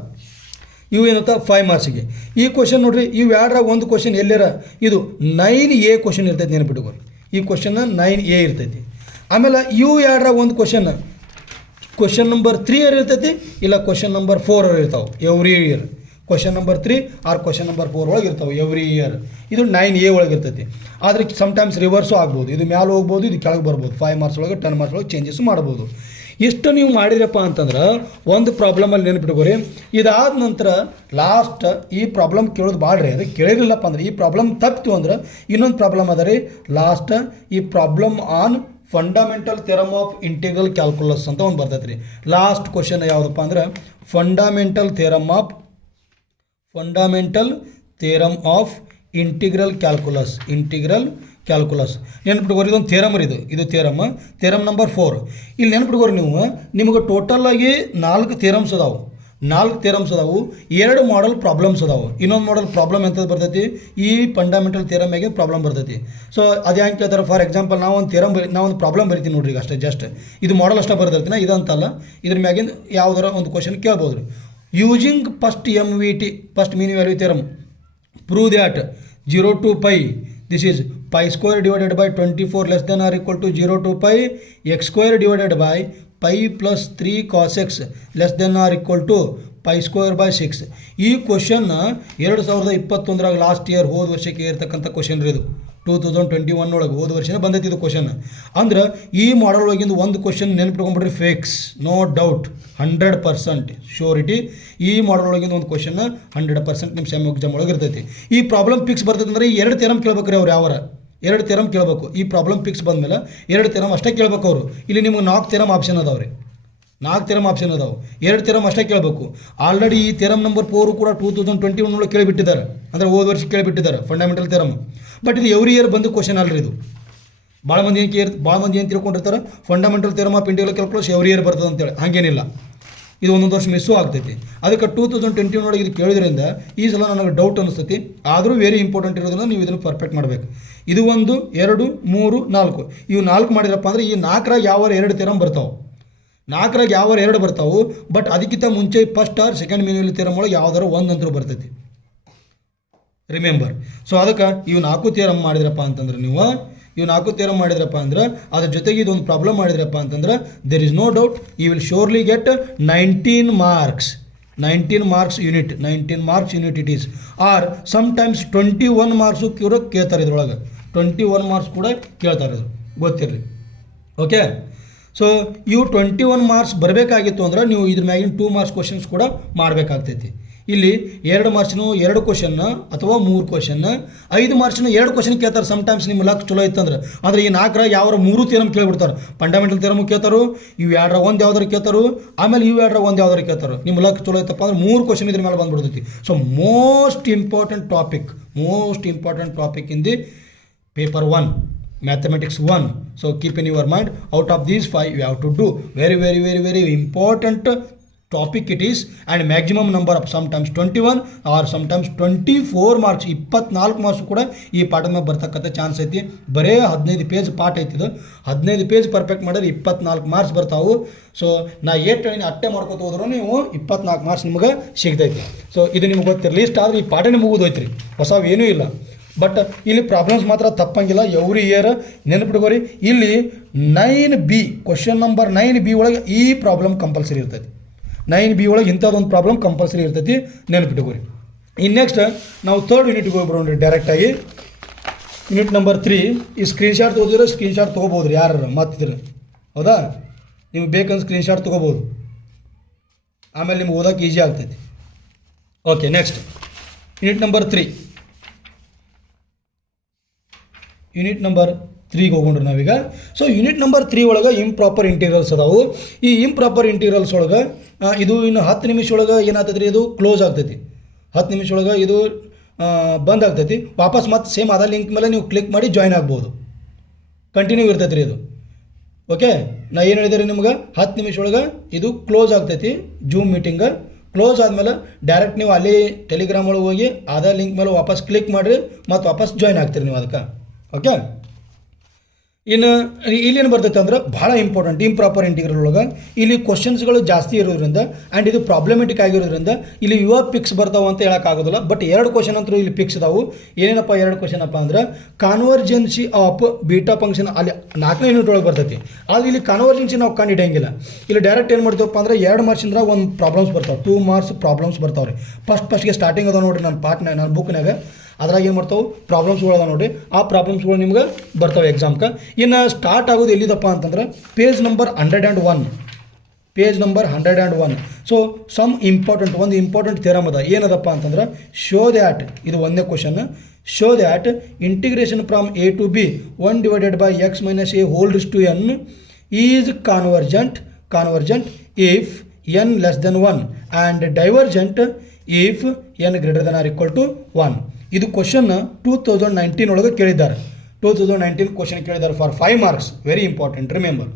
ಇವು ಏನಂತ 5 ಮಾರ್ಕ್ಸಿಗೆ. ಈ ಕ್ವಶನ್ ನೋಡ್ರಿ, ಇವು ಎರಡರಾಗ ಒಂದು ಕ್ವಶನ್ ಎಲ್ಲಾರ ಇದು 9A ಕ್ವಶನ್ ಇರ್ತೈತಿ, ನೆನಪಿಟ್ಕೋರಿ. ಈ ಕ್ವಶನ್ 9A ಇರ್ತೈತಿ. ಆಮೇಲೆ ಇವು ಎರಡರಾಗ ಒಂದು ಕ್ವಶನ್ ನಂಬರ್ 3 ಇರ್ತೈತಿ, ಇಲ್ಲ ಕ್ವಶನ್ ನಂಬರ್ 4 ಇರ್ತಾವೆ every year. Question number 3 or question number 4 ಒಳಗೆ ಇರ್ತಾವೆ ಎವ್ರಿ ಇಯರ್. ಇದು 9A ಒಳಗೆ ಇರ್ತೈತಿ. ಆದರೆ ಸಮ್ಟೈಮ್ಸ್ ರಿವರ್ಸು ಆಗ್ಬೋದು. ಇದು ಮ್ಯಾಲೆ ಹೋಗ್ಬೋದು, ಇದು ಕೆಳಗೆ ಬರ್ಬೋದು. 5 ಮಾರ್ಕ್ಸ್ ಒಳಗೆ 10 ಮಾರ್ಕ್ಸ್ ಒಳಗೆ ಚೇಂಜಸ್ ಮಾಡ್ಬೋದು. ಇಷ್ಟು ನೀವು ಮಾಡಿರಪ್ಪ ಅಂತಂದ್ರೆ ಒಂದು ಪ್ರಾಬ್ಲಮಲ್ಲಿ ನೆನಪಿಟ್ಕೋರಿ. ಇದಾದ ನಂತರ ಲಾಸ್ಟ್ ಈ ಪ್ರಾಬ್ಲಮ್ ಕೇಳೋದು ಬಾಳ್ರಿ. ಅದು ಕೇಳಿರಲಿಲ್ಲಪ್ಪ ಅಂದ್ರೆ, ಈ ಪ್ರಾಬ್ಲಮ್ ತಪ್ಪಿತು ಅಂದ್ರೆ ಇನ್ನೊಂದು ಪ್ರಾಬ್ಲಮ್ ಅದ ರೀ ಲಾಸ್ಟ್. ಈ problem on fundamental theorem of integral calculus ಅಂತ ಒಂದು ಬರ್ತೈತೆ ರೀ. ಲಾಸ್ಟ್ ಕ್ವಶನ್ ಯಾವುದಪ್ಪ ಅಂದ್ರೆ fundamental theorem of integral calculus. ನೆನ್ಪಿಟ್ಕೋರಿ, ಇದೊಂದು ಥಿಯರಮ್ ರೀ. ಇದು ಥಿಯರಮ್ ನಂಬರ್ 4. ಇಲ್ಲಿ ನೆನ್ಪಿಟ್ಕೋರಿ ನೀವು, ನಿಮಗೆ ಟೋಟಲಾಗಿ 4 ಥಿಯರಮ್ಸ್ ಅದಾವೆ. 2 ಮಾಡಲ್ ಪ್ರಾಬ್ಲಮ್ಸ್ ಅದಾವೆ. ಇನ್ನೊಂದು ಮಾಡಲ್ ಪ್ರಾಬ್ಲಮ್ ಎಂಥದ್ದು ಬರ್ತೈತಿ, ಈ ಫಂಡಮೆಂಟಲ್ ಥಿಯರಮ್ ಮ್ಯಾಗಿನ ಪ್ರಾಬ್ಲಮ್ ಬರ್ತೈತಿ. ಸೊ ಅದು ಹೆಂಗೆ ಕೇಳ್ತಾರೆ, ಫಾರ್ ಎಕ್ಸಾಂಪಲ್ ನಾವು ಒಂದು ಪ್ರಾಬ್ಲಮ್ ಬರಿತೀನಿ ನೋಡ್ರಿ. ಈಗ ಅಷ್ಟೇ, ಜಸ್ಟ್ ಇದು ಮಾಡಲ್ ಅಷ್ಟೇ ಬರ್ದಿರ್ತೀನಿ, ಇದಂತಲ್ಲ. ಇದ್ರ ಮ್ಯಾಗಿನ ಯಾವ್ದಾರ ಒಂದು ಕ್ವಶನ್ ಕೇಳ್ಬೋದು ರೀ. Using first mean value theorem, prove that 0 to pi this is pi square divided by 24 less than or equal to 0 to pi x square divided by pi plus 3 cos x less than or equal to pi square by 6. ಈ question 2021 last year ಹೋದ ವರ್ಷಕ್ಕೆ ಇರ್ತಕ್ಕಂಥ question ರೀ. ಇದು 2021 ಒಳಗೆ ಹೋದ ವರ್ಷನೇ ಬಂದೈತಿ ಇದು ಕ್ವಶನ್. ಅಂದ್ರೆ ಈ ಮಾಡಲ್ ಒಳಗಿಂದ ಒಂದು ಕ್ವಶನ್ ನೆನಪಿಟ್ಕೊಂಡ್ಬಿಡ್ರಿ, ಫಿಕ್ಸ್, ನೋ ಡೌಟ್, 100% ಶ್ಯೂರಿಟಿ. ಈ ಮಾಡಲ್ ಒಳಗಿಂದ ಒಂದು ಕ್ವಶನ್ 100% ನಿಮ್ಮ ಸೆಮ್ ಎಕ್ಸಾಮ್ ಒಳಗೆ ಇರ್ತೈತಿ. ಈ ಪ್ರಾಬ್ಲಮ್ ಫಿಕ್ಸ್ ಬರ್ತೈತೆ ಅಂದ್ರೆ 2 ಥಿಯರಮ್ ಕೇಳ್ಬೇಕು ರೀ ಅವ್ರು. 2 ಥಿಯರಮ್ ಕೇಳಬೇಕು. ಈ ಪ್ರಾಬ್ಲಮ್ ಫಿಕ್ಸ್ ಬಂದಮೇಲೆ 2 ಥಿಯರಮ್ ಅಷ್ಟೇ ಕೇಳ್ಬೇಕು ಅವರು. ಇಲ್ಲಿ ನಿಮ್ಗೆ 4 ಥಿಯರಮ್ ಆಪ್ಷನ್ ಅದಾವೆ ರೀ. 4 ಥಿಯರಮ್ ಆಪ್ಷನ್ ಅದಾವೆ. 2 ಥಿಯರಮ್ ಅಷ್ಟೇ ಕೇಳಬೇಕು. ಆಲ್ರೆಡಿ ಈ ಥಿಯರಮ್ ನಂಬರ್ 4 ಕೂಡ 2021 ಒಳಗೆ ಕೇಳಿಬಿಟ್ಟಿದ್ದಾರೆ. ಅಂದರೆ ಹೋದ ವರ್ಷ ಕೇಳಿಬಿಟ್ಟಿದ್ದಾರೆ ಫಂಡಮೆಂಟಲ್ ಥಿಯರಮ್. ಬಟ್ ಇದು ಎವ್ರಿ ಇಯರ್ ಬಂದು ಕ್ವಶನ್ ಅಲ್ರಿ. ಇದು ಭಾಳ ಮಂದಿ ಏನು ತಿಳ್ಕೊಂಡಿರ್ತಾರೆ, fundamental theorem of integral calculus every year ಬರ್ತದೆ ಅಂತೇಳಿ. ಹಾಗೇನಿಲ್ಲ, ಇದು ಒಂದೊಂದು ವರ್ಷ ಮಿಸ್ಸು ಆಗ್ತೈತಿ. ಅದಕ್ಕೆ 2021 ಒಳಗೆ ಇದು ಕೇಳಿದ್ರಿಂದ ಈ ಸಲ ನನಗೆ ಡೌಟ್ ಅನಿಸ್ತೈತಿ. ಆದರೂ ವೆರಿ ಇಂಪಾರ್ಟೆಂಟ್ ಇರೋದ್ರಿಂದ ನೀವು ಇದನ್ನು ಪರ್ಫೆಕ್ಟ್ ಮಾಡಬೇಕು. ಇದು 1, 2, 3, 4 ಇವು 4 ಮಾಡಿರಪ್ಪ ಅಂದರೆ ಈ 4ರಾಗ ಯಾವ 2 ಥಿಯರಮ್ ಬರ್ತಾವೆ. 4ರಾಗ ಯಾವ 2 ಬರ್ತಾವೆ. ಬಟ್ ಅದಕ್ಕಿಂತ ಮುಂಚೆ first or second mean value theorem ಒಳಗೆ ಯಾವ್ದಾರು ಒಂದು ಅಂತರೂ ಬರ್ತೈತಿ, ರಿಮೆಂಬರ್. ಸೊ ಅದಕ್ಕೆ ಇವು 4 ಥಿಯರಮ್ ಮಾಡಿದ್ರಪ್ಪ ಅಂತಂದ್ರೆ ಅದ್ರ ಜೊತೆಗೆ ಇದೊಂದು ಪ್ರಾಬ್ಲಮ್ ಮಾಡಿದ್ರಪ್ಪ ಅಂತಂದ್ರೆ there is no doubt you will surely get 19 marks unit. 19 marks unit it is. Or sometimes 21 marks ಕೂಡ ಕೇಳ್ತಾರೆ ಇದ್ರೊಳಗೆ. 21 ಮಾರ್ಕ್ಸ್ ಕೂಡ ಕೇಳ್ತಾರೆ, ಇದು ಗೊತ್ತಿರಲಿ. ಓಕೆ, ಸೊ ಇವು 21 ಮಾರ್ಕ್ಸ್ ಬರಬೇಕಾಗಿತ್ತು ಅಂದ್ರೆ ನೀವು ಇದ್ರ ಮ್ಯಾಗಿನ 2 ಮಾರ್ಕ್ಸ್ ಕ್ವಶನ್ಸ್ ಕೂಡ ಮಾಡಬೇಕಾಗ್ತೈತಿ. ಇಲ್ಲಿ 2 ಮಾರ್ಕ್ಸ್ನು 2 ಕ್ವಶನ್ ಅಥವಾ 3 ಕ್ವಶನ್, 5 ಮಾರ್ಕ್ಸ್ನ 2 ಕ್ವಶನ್ ಕೇಳ್ತಾರೆ. ಸಮ್ಟೈಮ್ಸ್ ನಿಮ್ಮ ಲಕ್ ಚಲೋ ಇತ್ತಂದ್ರೆ. ಅಂದರೆ ಈ 4ರಾಗ ಯಾವ 3 ಥಿಯರಮ್ ಕೇಳಿಬಿಡ್ತಾರೆ. ಫಂಡಮೆಂಟಲ್ ಥಿಯರಮ್ ಕೇಳ್ತಾರೋ, ಇವು 2ರಾಗ ಒಂದು ಯಾವ್ದಾರು ಕೇಳ್ತಾರೋ, ಆಮೇಲೆ ಇವು 2ರಾಗ ಒಂದು ಯಾವ್ದಾರು ಕೇಳ್ತಾರೋ. ನಿಮ್ಮ ಲಕ್ ಚಲೋ ಇತ್ತಪ್ಪ ಅಂದ್ರೆ 3 ಕ್ವಶನ್ ಇದ್ರ ಮೇಲೆ ಬಂದ್ಬಿಡ್ತೈತಿ. So most important topic in the paper 1, mathematics 1. So keep in your mind, out of these 5 you have to do very important topic it is, and maximum number of sometimes 21 or sometimes 24 marks 24 marks ಕೂಡ ಈ ಪಾಠದ ಮೇಲೆ ಬರ್ತಕ್ಕಂಥ chance ಐತಿ. ಬರೇ 15 page ಪಾಠ ಐತಿದು. 15 page perfect ಮಾಡಿದ್ರೆ 24 marks ಬರ್ತಾವು. ಸೊ ನಾ ಅಟ್ಟೆ ಮಾಡ್ಕೊತ ಹೋದ್ರೂ ನೀವು 24 ಮಾರ್ಕ್ಸ್ ನಿಮಗೆ ಸಿಗ್ತೈತಿ. ಸೊ ಇದು ನಿಮ್ಗೆ ಗೊತ್ತಿರಲಿ. ಇಷ್ಟ ಆದರೆ ಈ ಪಾಠ ನಿಮಗೆ ಮುಗಿದೋಯ್ತು ರೀ, ಹೊಸವು ಏನೂ ಇಲ್ಲ. ಬಟ್ ಇಲ್ಲಿ ಪ್ರಾಬ್ಲಮ್ಸ್ ಮಾತ್ರ ತಪ್ಪಂಗಿಲ್ಲ, ಎವ್ರಿ ಇಯರ್ ನೆನಪಿಟ್ಕೋರಿ. ಇಲ್ಲಿ 9B ಕ್ವಶನ್ ನಂಬರ್ 9B ಒಳಗೆ ಈ ಪ್ರಾಬ್ಲಮ್ ಕಂಪಲ್ಸರಿ ಇರ್ತೈತಿ. 9B ಒಳಗೆ ಇಂಥದ್ದೊಂದು ಪ್ರಾಬ್ಲಮ್ ಕಂಪಲ್ಸರಿ ಇರ್ತೈತಿ, ನೆನಪಿಟ್ಕೋರಿ. ಇನ್ನು ನೆಕ್ಸ್ಟ್ ನಾವು 3rd ಯೂನಿಟ್ಗೆ ಹೋಗ್ಬಿಡೋಣ್ರಿ ಡೈರೆಕ್ಟಾಗಿ. Unit number 3. ಈ ಸ್ಕ್ರೀನ್ಶಾಟ್ ತೊಗೋದಿದ್ರೆ ತೊಗೋಬೋದು ರೀ, ಯಾರು ಮಾತಿದ್ರೆ. ಹೌದಾ, ನಿಮ್ಗೆ ಬೇಕಂದ್ರೆ ಸ್ಕ್ರೀನ್ಶಾಟ್ ತೊಗೋಬೋದು. ಆಮೇಲೆ ನಿಮ್ಗೆ ಓದೋಕೆ ಈಸಿ ಆಗ್ತೈತಿ. Okay, next unit number 3. Unit number 3ಗೆ ಹೋಗೊಂಡ್ರಿ ನಾವೀಗ. ಸೊ ಯೂನಿಟ್ ನಂಬರ್ 3 ಒಳಗೆ ಇಂಪ್ರಾಪರ್ ಇಂಟೀರಿಯಲ್ಸ್ ಅದಾವು. ಈ ಇಂಪ್ರಾಪರ್ ಇಂಟೀರಿಯಲ್ಸ್ ಒಳಗೆ ಇದು ಇನ್ನು 10 ನಿಮಿಷ ಒಳಗೆ ಏನಾಗ್ತೈತಿ ರೀ, ಇದು ಕ್ಲೋಸ್ ಆಗ್ತೈತಿ. 10 ನಿಮಿಷ ಒಳಗೆ ಇದು ಬಂದ್ ಆಗ್ತೈತಿ. ವಾಪಸ್ ಮತ್ತೆ ಸೇಮ್ ಅದ ಲಿಂಕ್ ಮೇಲೆ ನೀವು ಕ್ಲಿಕ್ ಮಾಡಿ ಜಾಯ್ನ್ ಆಗ್ಬೋದು. ಕಂಟಿನ್ಯೂ ಇರ್ತೈತಿ ರೀ ಇದು. ಓಕೆ, ನಾ ಏನು ಹೇಳಿದೆ ರೀ ನಿಮ್ಗೆ, 10 ನಿಮಿಷ ಒಳಗೆ ಇದು ಕ್ಲೋಸ್ ಆಗ್ತೈತಿ ಜೂಮ್ ಮೀಟಿಂಗ್. ಕ್ಲೋಸ್ ಆದಮೇಲೆ ಡೈರೆಕ್ಟ್ ನೀವು ಅಲ್ಲಿ ಟೆಲಿಗ್ರಾಮ್ ಒಳಗೆ ಹೋಗಿ ಅದೇ ಲಿಂಕ್ ಮೇಲೆ ವಾಪಸ್ ಕ್ಲಿಕ್ ಮಾಡಿರಿ ಮತ್ತು ವಾಪಸ್ ಜಾಯ್ನ್ ಆಗ್ತೀರಿ ನೀವು ಅದಕ್ಕೆ. ಓಕೆ, ಇನ್ನು ಇಲ್ಲೇನು ಬರ್ತೈತೆ ಅಂದ್ರೆ ಭಾಳ ಇಂಪಾರ್ಟೆಂಟ್ ಇಂಪ್ರಾಪರ್ ಇಂಟಿಗ್ರಲ್ ಒಳಗೆ ಇಲ್ಲಿ ಕ್ವಶನ್ಸ್ಗಳು ಜಾಸ್ತಿ ಇರೋದ್ರಿಂದ ಆ್ಯಂಡ್ ಇದು ಪ್ರಾಬ್ಲಮೆಟಿಕ್ ಆಗಿರೋದ್ರಿಂದ ಇಲ್ಲಿ ಯುವ ಪಿಕ್ಸ್ ಬರ್ತಾವೆ ಅಂತ ಹೇಳೋಕ್ಕಾಗೋದಿಲ್ಲ. ಬಟ್ 2 ಕ್ವಶನ್ ಅಂತೂ ಇಲ್ಲಿ ಪಿಕ್ಸ್ ಇದಾವೆ. ಏನೇನಪ್ಪ 2 ಕ್ವಶನ್ ಅಪ್ಪ ಅಂದ್ರೆ ಕಾನ್ವರ್ಜೆನ್ಸಿ ಆಫ್ ಬೀಟಾ ಫಂಕ್ಷನ್ ಅಲ್ಲಿ 4ನೇ ಯೂನಿಟ್ ಒಳಗೆ ಬರ್ತೈತಿ. ಆದರೆ ಇಲ್ಲಿ ಕಾನ್ವರ್ಜೆನ್ಸಿ ನಾವು ಕಂಡು ಹಿಡಿಯಂಗಿಲ್ಲ. ಇಲ್ಲಿ ಡೈರೆಕ್ಟ್ ಏನು ಮಾಡ್ತೀವಪ್ಪ ಅಂದ್ರೆ 2 ಮಾರ್ಕ್ಸಿಂದ ಒಂದು ಪ್ರಾಬ್ಲಮ್ಸ್ ಬರ್ತಾವೆ, 2 ಮಾರ್ಕ್ಸ್ ಪ್ರಾಬ್ಲಮ್ಸ್ ಬರ್ತಾವೆ ರೀ. ಫಸ್ಟ್ಗೆ ಸ್ಟಾರ್ಟಿಂಗ್ ಅದ ನೋಡಿರಿ ನನ್ನ ಬುಕ್ನಾಗ, ಅದ್ರಾಗ ಏನು ಮಾಡ್ತಾವೆ ಪ್ರಾಬ್ಲಮ್ಸ್ಗಳು ಅದ ನೋಡಿರಿ. ಆ ಪ್ರಾಬ್ಲಮ್ಸ್ಗಳು ನಿಮ್ಗೆ ಬರ್ತಾವೆ ಎಕ್ಸಾಮ್ಗೆ. ಇನ್ನು ಸ್ಟಾರ್ಟ್ ಆಗೋದು ಎಲ್ಲಿದಪ್ಪ ಅಂತಂದ್ರೆ page number 101. Page number 101. So some ಒಂದು ಇಂಪಾರ್ಟೆಂಟ್ ಥಿಯರಮ್ ಅದ. ಏನದಪ್ಪ ಅಂತಂದ್ರೆ ಶೋ ದ್ಯಾಟ್, ಇದು ಒಂದೇ question, show that integration from a to b 1/x - a whole raised to n is convergent if n less than 1 and divergent if n greater than or equal to 1. ಇದು question 2019 ಒಳಗೆ ಕೇಳಿದ್ದಾರೆ. 2019 question ಕೇಳಿದ್ದಾರೆ for 5 marks. Very important, remember.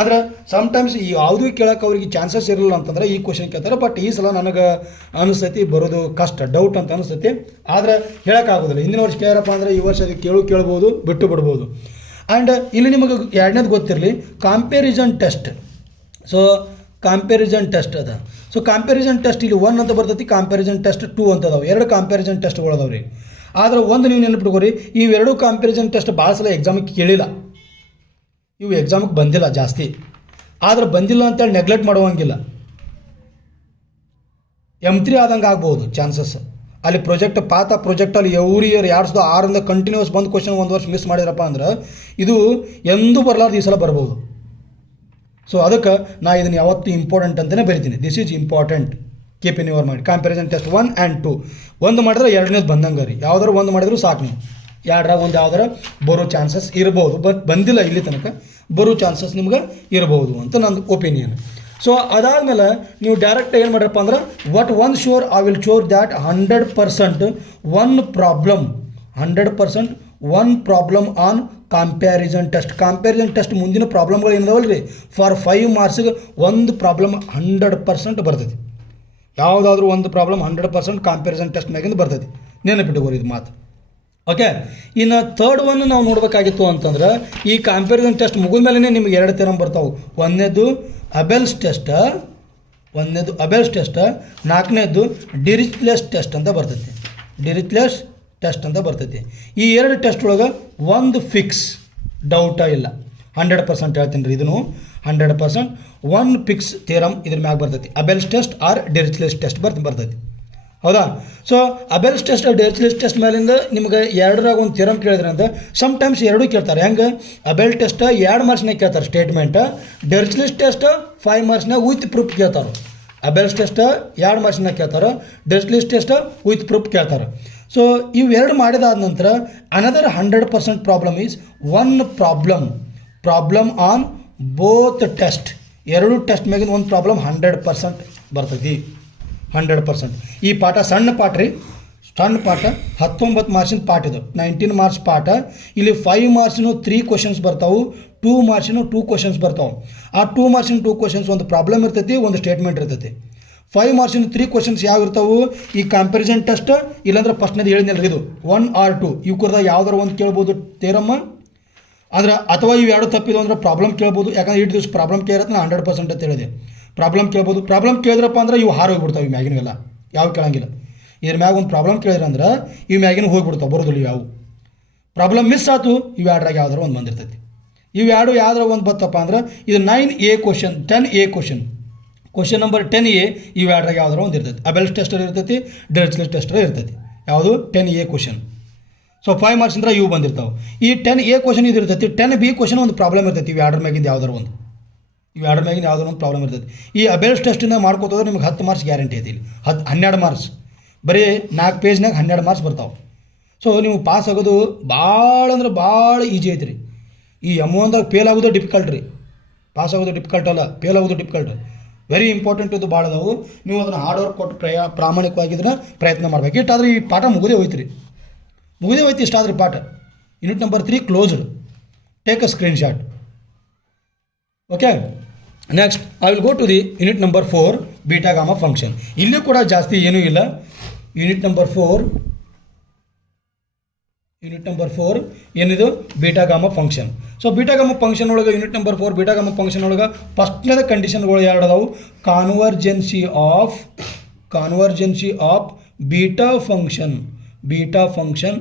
ಆದರೆ sometimes ಈ ಯಾವುದೂ ಕೇಳೋಕೆ ಅವ್ರಿಗೆ chances ಇರಲಿಲ್ಲ ಅಂತಂದ್ರೆ ಈ ಕ್ವಶನ್ ಕೇಳ್ತಾರೆ. ಬಟ್ ಈ ಸಲ ನನಗೆ ಅನಿಸ್ತೈತಿ ಬರೋದು ಕಷ್ಟ, ಡೌಟ್ ಅಂತ ಅನಿಸ್ತೈತಿ. ಆದರೆ ಹೇಳೋಕ್ಕಾಗೋದಿಲ್ಲ. ಹಿಂದಿನ ವರ್ಷ ಕೇಳಪ್ಪ ಅಂದರೆ ಈ ವರ್ಷ ಅದು ಕೇಳ್ಬೋದು, ಬಿಟ್ಟು ಬಿಡ್ಬೋದು. ಆ್ಯಂಡ್ ಇಲ್ಲಿ ನಿಮಗೆ 2ನೇದು ಗೊತ್ತಿರಲಿ, comparison test. So comparison test ಅದ. ಸೊ ಕಂಪ್ಯಾರಿಸನ್ ಟೆಸ್ಟ್ ಇಲ್ಲಿ 1 ಅಂತ ಬರ್ತೈತಿ, ಕಂಪ್ಯಾರಿಸನ್ ಟೆಸ್ಟ್ 2 ಅಂತ ಅದಾವೆ. 2 ಕಂಪ್ಯಾರಿಸನ್ ಟೆಸ್ಟ್ಗಳು ಅದಾವೆ ರೀ. ಆದರೆ ಒಂದು ನೀವು ನೆನಪಿಟ್ಕೋರಿ, ಇವೆರಡು ಕಂಪ್ಯಾರಿಸನ್ ಟೆಸ್ಟ್ ಭಾಳ ಸಲ ಎಕ್ಸಾಮಿಗೆ ಕೇಳಿಲ್ಲ, ಇವು ಎಕ್ಸಾಮಿಗೆ ಬಂದಿಲ್ಲ ಜಾಸ್ತಿ. ಆದರೆ ಬಂದಿಲ್ಲ ಅಂತೇಳಿ ನೆಗ್ಲೆಕ್ಟ್ ಮಾಡುವಂಗಿಲ್ಲ. M3 ಆದಂಗೆ ಆಗ್ಬೋದು ಚಾನ್ಸಸ್. ಅಲ್ಲಿ ಪ್ರಾಜೆಕ್ಟಲ್ಲಿ ಎವ್ರಿ ಇಯರ್ 2006 ಕಂಟಿನ್ಯೂಸ್ ಬಂದು ಕ್ವಶನ್ 1 ವರ್ಷ ಮಿಸ್ ಮಾಡಿದ್ರಪ್ಪ ಅಂದ್ರೆ ಇದು ಎಂದೂ ಬರಲಾರ್ದು ಈ ಸಲ ಬರ್ಬೋದು. ಸೊ ಅದಕ್ಕೆ ನಾ ಇದನ್ನು ಯಾವತ್ತೂ ಇಂಪಾರ್ಟೆಂಟ್ ಅಂತಲೇ ಬರಿತೀನಿ. This is important, keep in your mind. Comparison test 1 and 2 ಒಂದು ಮಾಡಿದ್ರೆ 2ನೇದು ಬಂದಂಗೆ ರೀ. ಯಾವ್ದಾರು ಒಂದು ಮಾಡಿದ್ರು ಸಾಕು ನೀವು. 2ರಾಗ ಒಂದು ಯಾವ್ದಾರ ಬರೋ ಚಾನ್ಸಸ್ ಇರ್ಬೋದು. ಬಟ್ ಬಂದಿಲ್ಲ ಇಲ್ಲಿ ತನಕ, ಬರೋ ಚಾನ್ಸಸ್ ನಿಮ್ಗೆ ಇರ್ಬೋದು ಅಂತ ನನ್ನ ಒಪಿನಿಯನ್. ಸೊ ಅದಾದಮೇಲೆ ನೀವು ಡೈರೆಕ್ಟ್ ಏನು ಮಾಡ್ರಪ್ಪ ಅಂದ್ರೆ what one sure I will sure that 100% one problem on comparison test. ಮುಂದಿನ ಪ್ರಾಬ್ಲಮ್ಗಳು ಏನಿದಾವಲ್ಲ ರೀ, ಫಾರ್ 5 ಮಾರ್ಕ್ಸಿಗೆ ಒಂದು ಪ್ರಾಬ್ಲಮ್ 100% ಬರ್ತೈತಿ. ಯಾವುದಾದ್ರೂ ಒಂದು ಪ್ರಾಬ್ಲಮ್ 100% ಕಂಪ್ಯಾರಿಸನ್ ಟೆಸ್ಟ್ ಮ್ಯಾಗಿಂದ ಬರ್ತೈತಿ. ನೆನಪಿಟ್ಟುಕೋರಿ ಇದು ಮಾತು. ಓಕೆ, ಇನ್ನು 3rd ಒನ್ ನಾವು ನೋಡಬೇಕಾಗಿತ್ತು ಅಂತಂದ್ರೆ ಈ ಕಂಪ್ಯಾರಿಸನ್ ಟೆಸ್ಟ್ ಮುಗಿದ ಮೇಲೆ ನಿಮಗೆ 2 ಥಿಯರಮ್ ಬರ್ತಾವೆ. ಒಂದನೇದು ಅಬೆಲ್ಸ್ ಟೆಸ್ಟ್, 4ನೇದು ಡಿರಿಚ್ಲೆಸ್ ಟೆಸ್ಟ್ ಅಂತ ಬರ್ತೈತಿ. ಈ 2 ಟೆಸ್ಟ್ ಒಳಗೆ ಒಂದು ಫಿಕ್ಸ್, ಡೌಟ ಇಲ್ಲ, 100% ಹೇಳ್ತೀನಿ ರೀ. ಇದನ್ನು 100% ಒನ್ ಫಿಕ್ಸ್ ಥಿಯರಮ್ ಇದ್ರ ಮ್ಯಾಗ ಬರ್ತೈತಿ. ಅಬೆಲ್ಸ್ ಟೆಸ್ಟ್ ಆರ್ ಡಿರಿಚ್ಲೆಸ್ ಟೆಸ್ಟ್ ಬರ್ತೈತಿ. ಹೌದಾ? ಸೊ ಅಬೆಲ್ಸ್ ಟೆಸ್ಟ್ ಡಿರಿಚ್ಲೆಸ್ ಟೆಸ್ಟ್ ಮೇಲಿಂದ ನಿಮ್ಗೆ 2ರಾಗ ಒಂದು ಥಿಯರಮ್ ಕೇಳಿದ್ರೆ ಅಂತ ಸಮ್ಟೈಮ್ಸ್ 2 ಕೇಳ್ತಾರೆ. ಹೆಂಗೆ? ಅಬೆಲ್ ಟೆಸ್ಟ್ 2 ಮಾರ್ಕ್ಸ್ನಾಗ ಕೇಳ್ತಾರೆ ಸ್ಟೇಟ್ಮೆಂಟ್, ಡಿರಿಚ್ಲೆಸ್ ಟೆಸ್ಟ್ 5 ಮಾರ್ಕ್ಸ್ನಾಗ ವಿತ್ ಪ್ರೂಫ್ ಕೇಳ್ತಾರೆ. ಅಬೆಲ್ಸ್ ಟೆಸ್ಟ್ 2 ಮಾರ್ಕ್ಸ್ನಾಗ ಕೇಳ್ತಾರೆ, ಡಿರಿಚ್ಲೆಸ್ ಟೆಸ್ಟ್ ವಿತ್ ಪ್ರೂಫ್ ಕೇಳ್ತಾರೆ. ಸೊ ಇವೆರಡು ಮಾಡಿದಾದ ನಂತರ another 100% problem is one problem on both test. 2 test ಮ್ಯಾಗಿನ ಒಂದು ಪ್ರಾಬ್ಲಮ್ 100% ಬರ್ತೈತಿ. 100%. ಈ ಪಾಠ ಸಣ್ಣ ಪಾಠ 19 ಮಾರ್ಕ್ಸಿನ ಪಾಠ ಇದು, 19 ಮಾರ್ಕ್ಸ್ ಪಾಠ. ಇಲ್ಲಿ 5 ಮಾರ್ಕ್ಸಿನ 3 ಕ್ವಶನ್ಸ್ ಬರ್ತಾವೆ, 2 ಮಾರ್ಕ್ಸಿನ 2 ಕ್ವಶನ್ಸ್ ಬರ್ತಾವೆ. ಆ 2 ಮಾರ್ಕ್ಸಿನ 2 ಕ್ವಶನ್ಸ್ ಒಂದು ಪ್ರಾಬ್ಲಮ್ ಇರ್ತೈತಿ, ಒಂದು ಸ್ಟೇಟ್ಮೆಂಟ್ ಇರ್ತೈತಿ. 5 ಮಾರ್ಕ್ಸಿನ 3 ಕ್ವಶನ್ಸ್ ಯಾವ ಇರ್ತಾವೆ? ಈ ಕಂಪ್ಯಾರಿಸನ್ ಟೆಸ್ಟ್, ಇಲ್ಲಾಂದ್ರೆ ಫಸ್ಟ್ನೇದು ಹೇಳಿದ್ನಲ್ರಿ ಇದು 1 or 2 ಇವು ಕುರ್ದಾಗ ಯಾವ್ದಾರು ಒಂದು ಕೇಳ್ಬೋದು ಥಿಯರಮ್. ಅಂದ್ರೆ ಅಥವಾ ಇವು 2 ತಪ್ಪಿದ್ವು ಅಂದ್ರೆ ಪ್ರಾಬ್ಲಮ್ ಕೇಳ್ಬೋದು. ಯಾಕಂದ್ರೆ ಇಟ್ಟು ದಿವಸ ಪ್ರಾಬ್ಲಮ್ ಕೇಳಿದ್ರೆ ನಾನು 100% ಅಂತ ಹೇಳಿದೆ. ಪ್ರಾಬ್ಲಮ್ ಕೇಳ್ಬೋದು. ಪ್ರಾಬ್ಲಮ್ ಕೇಳಿದ್ರಪ್ಪ ಅಂದ್ರೆ ಇವು ಹೋಗ್ಬಿಡ್ತಾವೆ, ಇವು ಮ್ಯಾಗಿನವೆಲ್ಲ ಯಾವ ಕೇಳಂಗಿಲ್ಲ. ಇದ್ರ ಮ್ಯಾಗ ಒಂದು ಪ್ರಾಬ್ಲಮ್ ಕೇಳಿದ್ರಂದ್ರೆ ಇವು ಮ್ಯಾಗಿನ ಹೋಗ್ಬಿಡ್ತಾವೆ, ಬರೋದಿಲ್ಲ ಇವು. ಪ್ರಾಬ್ಲಮ್ ಮಿಸ್ ಆಯ್ತು, ಇವು 2ರಾಗ ಯಾವ್ದಾರು ಒಂದು ಬಂದಿರ್ತೈತಿ. ಇವು 2 ಯಾವ್ದಾರ ಒಂದು ಬತ್ತಪ್ಪ ಅಂದ್ರೆ ಇದು 9A question, 10A question number 10A ಇವು 2ರಾಗ ಯಾವ್ದಾರು ಒಂದು ಇರ್ತೈತಿ. ಅಬೆಲ್ಸ್ ಟೆಸ್ಟರ್ ಇರ್ತೈತಿ, ಡಿರಿಚ್ಲೆಸ್ ಟೆಸ್ಟರ್ ಇರ್ತೈತಿ. ಯಾವುದು? 10A question. ಸೊ 5 ಮಾರ್ಕ್ಸ್ ಅಂದ್ರೆ ಇವು ಬಂದಿರ್ತಾವೆ. ಈ 10A ಕ್ವಶನ್ ಇದು ಇರ್ತೈತಿ. 10B ಕ್ವಶನ್ ಒಂದು ಪ್ರಾಬ್ಲಮ್ ಇರ್ತೈತಿ. ಇವು 2 ಮ್ಯಾಗಿಂದ ಯಾವ್ದಾರು ಒಂದು ಇವೆರಡರ ಮ್ಯಾಗಿನ ಯಾವುದೋ ಒಂದು ಪ್ರಾಬ್ಲಮ್ ಇರ್ತೈತಿ. ಈ ಅಬೇರ್ಸ್ ಟೆಸ್ಟಿಂದ ಮಾಡ್ಕೋತಂದ್ರೆ ನಿಮ್ಗೆ 10 ಮಾರ್ಕ್ಸ್ ಗ್ಯಾರಂಟಿ ಐತಿ. ಇಲ್ಲಿ 12 ಮಾರ್ಕ್ಸ್, ಬರೀ 4 ಪೇಜ್ನಾಗ 12 ಮಾರ್ಕ್ಸ್ ಬರ್ತಾವೆ. ಸೊ ನೀವು ಪಾಸ್ ಆಗೋದು ಭಾಳ ಅಂದ್ರೆ ಭಾಳ ಈಜಿ ಐತ್ರಿ. ಈ M1ದಾಗ ಫೇಲ್ ಆಗೋದು ಡಿಫಿಕಲ್ಟ್ ರೀ, ಪಾಸ್ ಆಗೋದು ಡಿಫಿಕಲ್ಟ್ ಅಲ್ಲ, ಫೇಲ್ ಆಗೋದು ಡಿಫಿಕಲ್ಟ್. ವೆರಿ ಇಂಪಾರ್ಟೆಂಟ್ ಇದು ಭಾಳ ಅದಾವು. ನೀವು ಅದನ್ನು ಹಾರ್ಡ್ ವರ್ಕ್ ಕೊಟ್ಟು ಪ್ರಾಮಾಣಿಕವಾಗಿದ್ರೆ ಪ್ರಯತ್ನ ಮಾಡ್ಬೇಕು. ಇಷ್ಟಾದ್ರೆ ಈ ಪಾಠ ಮುಗಿದೇ ಹೋಯ್ತು ರೀ, ಮುಗಿದೇ ಹೋಯ್ತು. ಇಷ್ಟಾದ್ರೆ ಪಾಠ unit number 3 closed. Take a screen shot. Okay, next I will go to the unit number 4 beta gamma function. ಇಲ್ಲೂ ಕೂಡ ಜಾಸ್ತಿ ಏನೂ ಇಲ್ಲ. ಯೂನಿಟ್ ನಂಬರ್ 4 ಏನಿದು beta gamma function. So beta gamma function ಒಳಗೆ unit number 4 beta gamma function ಒಳಗೆ ಫಸ್ಟ್ನೇದ ಕಂಡೀಷನ್ಗಳು ಎರಡು ಅದಾವು. Convergence of beta function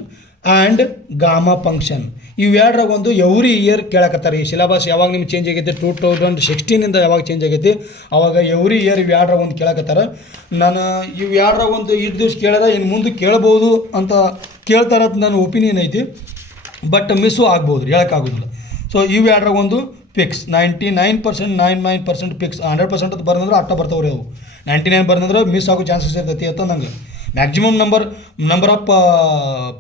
and gamma function. ಇವೆರಡರಾಗ ಒಂದು ಎವ್ರಿ ಇಯರ್ ಕೇಳಕತ್ತಾರೆ. ಈ ಸಿಲೆಬಸ್ ಯಾವಾಗ ನಿಮ್ಗೆ ಚೇಂಜ್ ಆಗೈತೆ 2016 ಯಾವಾಗ ಚೇಂಜ್ ಆಗೈತಿ ಅವಾಗ ಎವ್ರಿ ಇಯರ್ ಇವೆರಡರಾಗ ಒಂದು ಕೇಳಕತ್ತಾರೆ. ನಾನು ಇವೆರಡರಾಗ ಒಂದು ಇಷ್ಟು ದಿವ್ಸ ಕೇಳಿದ್ರೆ ಇನ್ನು ಮುಂದೆ ಕೇಳ್ಬೋದು ಅಂತ ಕೇಳ್ತಾರ ನನ್ನ ಒಪಿನಿಯನ್ ಐತಿ. ಬಟ್ ಮಿಸ್ಸು ಆಗ್ಬೋದು ರೀ, ಹೇಳೋಕ್ಕಾಗೋದಿಲ್ಲ. ಸೊ ಇವೆರಡರಾಗ ಒಂದು ಫಿಕ್ಸ್ 99% ಫಿಕ್ಸ್. 100% ಅಂತ ಬರೋದಂದ್ರೆ ಅಟ್ಟ ಬರ್ತಾವ್ರಿ ಅವು. 99 ಬರೋದಂದ್ರೆ ಮಿಸ್ ಆಗೋ ಚಾನ್ಸಸ್ ಇರ್ತೈತಿ ಅಂತ ನಂಗೆ. ಮ್ಯಾಕ್ಸಿಮಮ್ ನಂಬರ್ ಆಫ್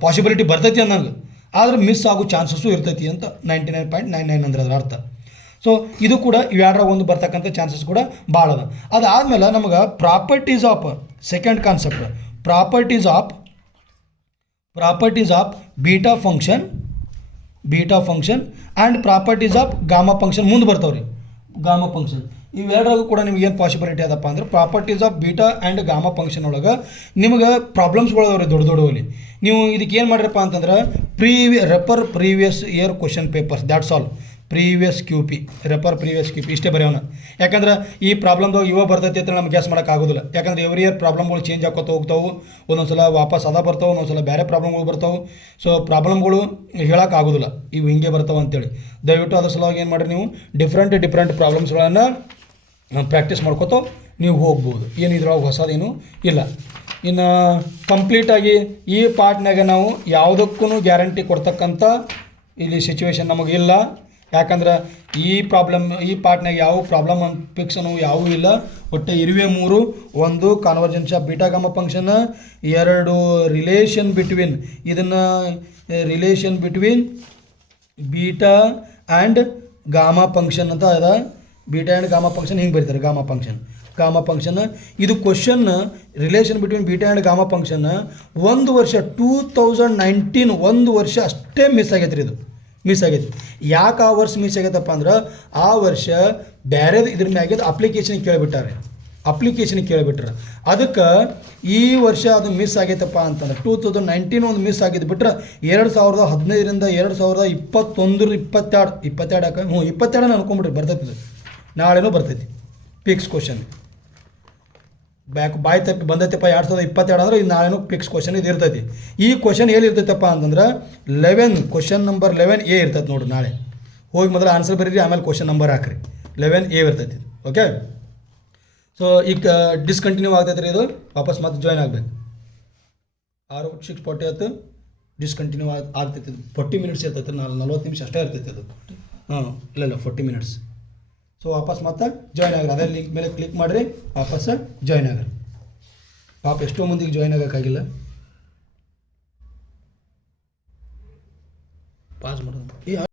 ಪಾಸಿಬಿಲಿಟಿ ಬರ್ತೈತಿ ಅನ್ನಂಗೆ, ಆದರೆ ಮಿಸ್ ಆಗೋ ಚಾನ್ಸಸ್ಸು ಇರ್ತೈತಿ ಅಂತ 99.99 ಅಂದ್ರೆ ಅದರ ಅರ್ಥ. ಸೊ ಇದು ಕೂಡ ಇವೆರಡರಾಗ ಒಂದು ಬರ್ತಕ್ಕಂಥ ಚಾನ್ಸಸ್ ಕೂಡ ಭಾಳ ಅದ. ಅದಾದಮೇಲೆ ನಮಗೆ properties of second concept, properties of beta function and properties of gamma function ಮುಂದೆ ಬರ್ತಾವ್ರಿ. ಗಾಮಾ ಫಂಕ್ಷನ್ ಇವೆರಡರಾಗೂ ಕೂಡ ನಿಮ್ಗೆ ಏನು ಪಾಸಿಬಿಲಿಟಿ ಅದಪ್ಪ ಅಂದ್ರೆ properties of beta and gamma function ಒಳಗೆ ನಿಮ್ಗೆ ಪ್ರಾಬ್ಲಮ್ಸ್ಗಳು ಅದಾವ್ರಿ ದೊಡ್ಡಲ್ಲಿ. ನೀವು ಇದಕ್ಕೆ ಏನು ಮಾಡಿರಪ್ಪ ಅಂತಂದ್ರೆ previous year question papers, that's all. Previous Q P ಇಷ್ಟೇ ಬರೆಯೋಣ. ಯಾಕಂದ್ರೆ ಈ ಪ್ರಾಬ್ಲಮ್ದಾಗ ಇವಾಗ ಬರ್ತೈತಿ ಅಂತ ನಮ್ಗೆ ಗ್ಯಾಸ್ ಮಾಡೋಕ್ಕಾಗೋದಿಲ್ಲ. ಯಾಕಂದ್ರೆ ಎವ್ರಿ ಇಯರ್ ಪ್ರಾಬ್ಲಮ್ಗಳು ಚೇಂಜ್ ಆಗೋತ ಹೋಗ್ತಾವೆ. ಒಂದೊಂದು ಸಲ ವಾಪಸ್ ಬರ್ತಾವೆ, ಒಂದೊಂದು ಸಲ ಬೇರೆ ಪ್ರಾಬ್ಲಮ್ಗಳು ಬರ್ತಾವೆ. ಸೊ ಪ್ರಾಬ್ಲಮ್ಗಳು ಹೇಳೋಕ್ಕಾಗೋದಿಲ್ಲ ಇವು ಹಿಂಗೆ ಬರ್ತಾವೆ ಅಂತೇಳಿ. ದಯವಿಟ್ಟು ಅದ್ರ ಸಲುವಾಗಿ ಏನು ಮಾಡಿರಿ, ನೀವು ಡಿಫ್ರೆಂಟ್ ಪ್ರಾಬ್ಲಮ್ಸ್ಗಳನ್ನು ಪ್ರಾಕ್ಟೀಸ್ ಮಾಡ್ಕೋತ ನೀವು ಹೋಗ್ಬೋದು. ಏನು ಇದ್ರೊಳಗೆ ಹೊಸದೇನು ಇಲ್ಲ. ಇನ್ನು ಕಂಪ್ಲೀಟಾಗಿ ಈ ಪಾರ್ಟ್ನಾಗ ನಾವು ಯಾವುದಕ್ಕೂ ಗ್ಯಾರಂಟಿ ಕೊಡ್ತಕ್ಕಂಥ ಇಲ್ಲಿ ಸಿಚುವೇಶನ್ ನಮಗಿಲ್ಲ. ಯಾಕಂದ್ರೆ ಈ ಪಾರ್ಟ್ನಾಗ ಯಾವ ಪ್ರಾಬ್ಲಮ್ ಫಿಕ್ಸನು ಯಾವೂ ಇಲ್ಲ. ಒಟ್ಟು ಇರುವೆ 3: 1 convergence of beta gamma function, 2 relation between beta and gamma function ಅಂತ ಅದ. ಬೀಟಾ ಆ್ಯಂಡ್ ಗಾಮಾ ಫಂಕ್ಷನ್ ಹಿಂಗೆ ಬರೀತಾರೆ. ಗಾಮಾ ಫಂಕ್ಷನ್ ಇದು question relation between beta and gamma function 1 ವರ್ಷ 2019 1 ವರ್ಷ ಅಷ್ಟೇ ಮಿಸ್ ಆಗೈತೆ ರೀ. ಇದು ಮಿಸ್ ಆಗೈತಿ. ಯಾಕೆ ಆ ವರ್ಷ ಮಿಸ್ ಆಗೈತಪ್ಪ ಅಂದ್ರೆ ಆ ವರ್ಷ ಬೇರೆದು ಇದ್ರ ಮ್ಯಾಗಿದ್ದು ಅಪ್ಲಿಕೇಶನ್ ಕೇಳಿಬಿಟ್ರೆ ಅದಕ್ಕೆ ಈ ವರ್ಷ ಅದು ಮಿಸ್ ಆಗೈತಪ್ಪ ಅಂತಂದ್ರೆ 2019 ಒಂದು ಮಿಸ್ ಆಗಿದ್ದು ಬಿಟ್ರೆ 2015ರಿಂದ 2021 22 ಅನ್ಕೊಂಬಿಟ್ರಿ ಬರ್ತೈತಿ. ನಾಳೆನೂ ಬರ್ತೈತಿ ಫಿಕ್ಸ್ ಕ್ವಶನ್. ಬಾಯಿ ತಪ್ಪಿ ಬಂದೈತಪ್ಪ 2022 ಅಂದ್ರೆ ಇದು ನಾಳೆನೂ ಫಿಕ್ಸ್ ಕ್ವಶನ್ ಇದು ಇರ್ತೈತಿ. ಈ ಕ್ವಶನ್ ಎಲ್ಲಿ ಇರ್ತೈತಪ್ಪ ಅಂತಂದ್ರೆ ಕ್ವಶನ್ ನಂಬರ್ 11A ಇರ್ತೈತೆ ನೋಡಿರಿ. ನಾಳೆ ಹೋಗಿ ಮೊದಲು ಆನ್ಸರ್ ಬರೀರಿ, ಆಮೇಲೆ ಕ್ವಶನ್ ನಂಬರ್ ಹಾಕ್ರಿ. 11A ಇರ್ತೈತಿ. ಓಕೆ, ಸೊ ಈಗ ಡಿಸ್ಕಂಟಿನ್ಯೂ ಆಗ್ತೈತೆ ರೀ. ಇದು ವಾಪಸ್ ಮತ್ತೆ ಜಾಯ್ನ್ ಆಗಬೇಕು. 6:40 ಆಯ್ತು, ಡಿಸ್ಕಂಟಿನ್ಯೂ ಆಗ್ತೈತಿ. 40 ಮಿನಿಟ್ಸ್ ಇರ್ತೈತೆ, 40 ನಿಮಿಷ ಅಷ್ಟೇ ಇರ್ತೈತಿ ಅದು. ಇಲ್ಲ 40 ಮಿನಿಟ್ಸ್. ಸೊ ವಾಪಸ್ ಮತ್ತೆ ಜಾಯ್ನ್ ಆಗ್ರಿ. ಅದೇ ಲಿಂಕ್ ಮೇಲೆ ಕ್ಲಿಕ್ ಮಾಡಿರಿ, ವಾಪಸ್ ಜಾಯ್ನ್ ಆಗ್ರಿ. ಪಾಪ ಎಷ್ಟೋ ಮಂದಿಗೆ ಜಾಯ್ನ್ ಆಗೋಕ್ಕಾಗಿಲ್ಲ. ಪಾಸ್ ಮಾಡೋದು.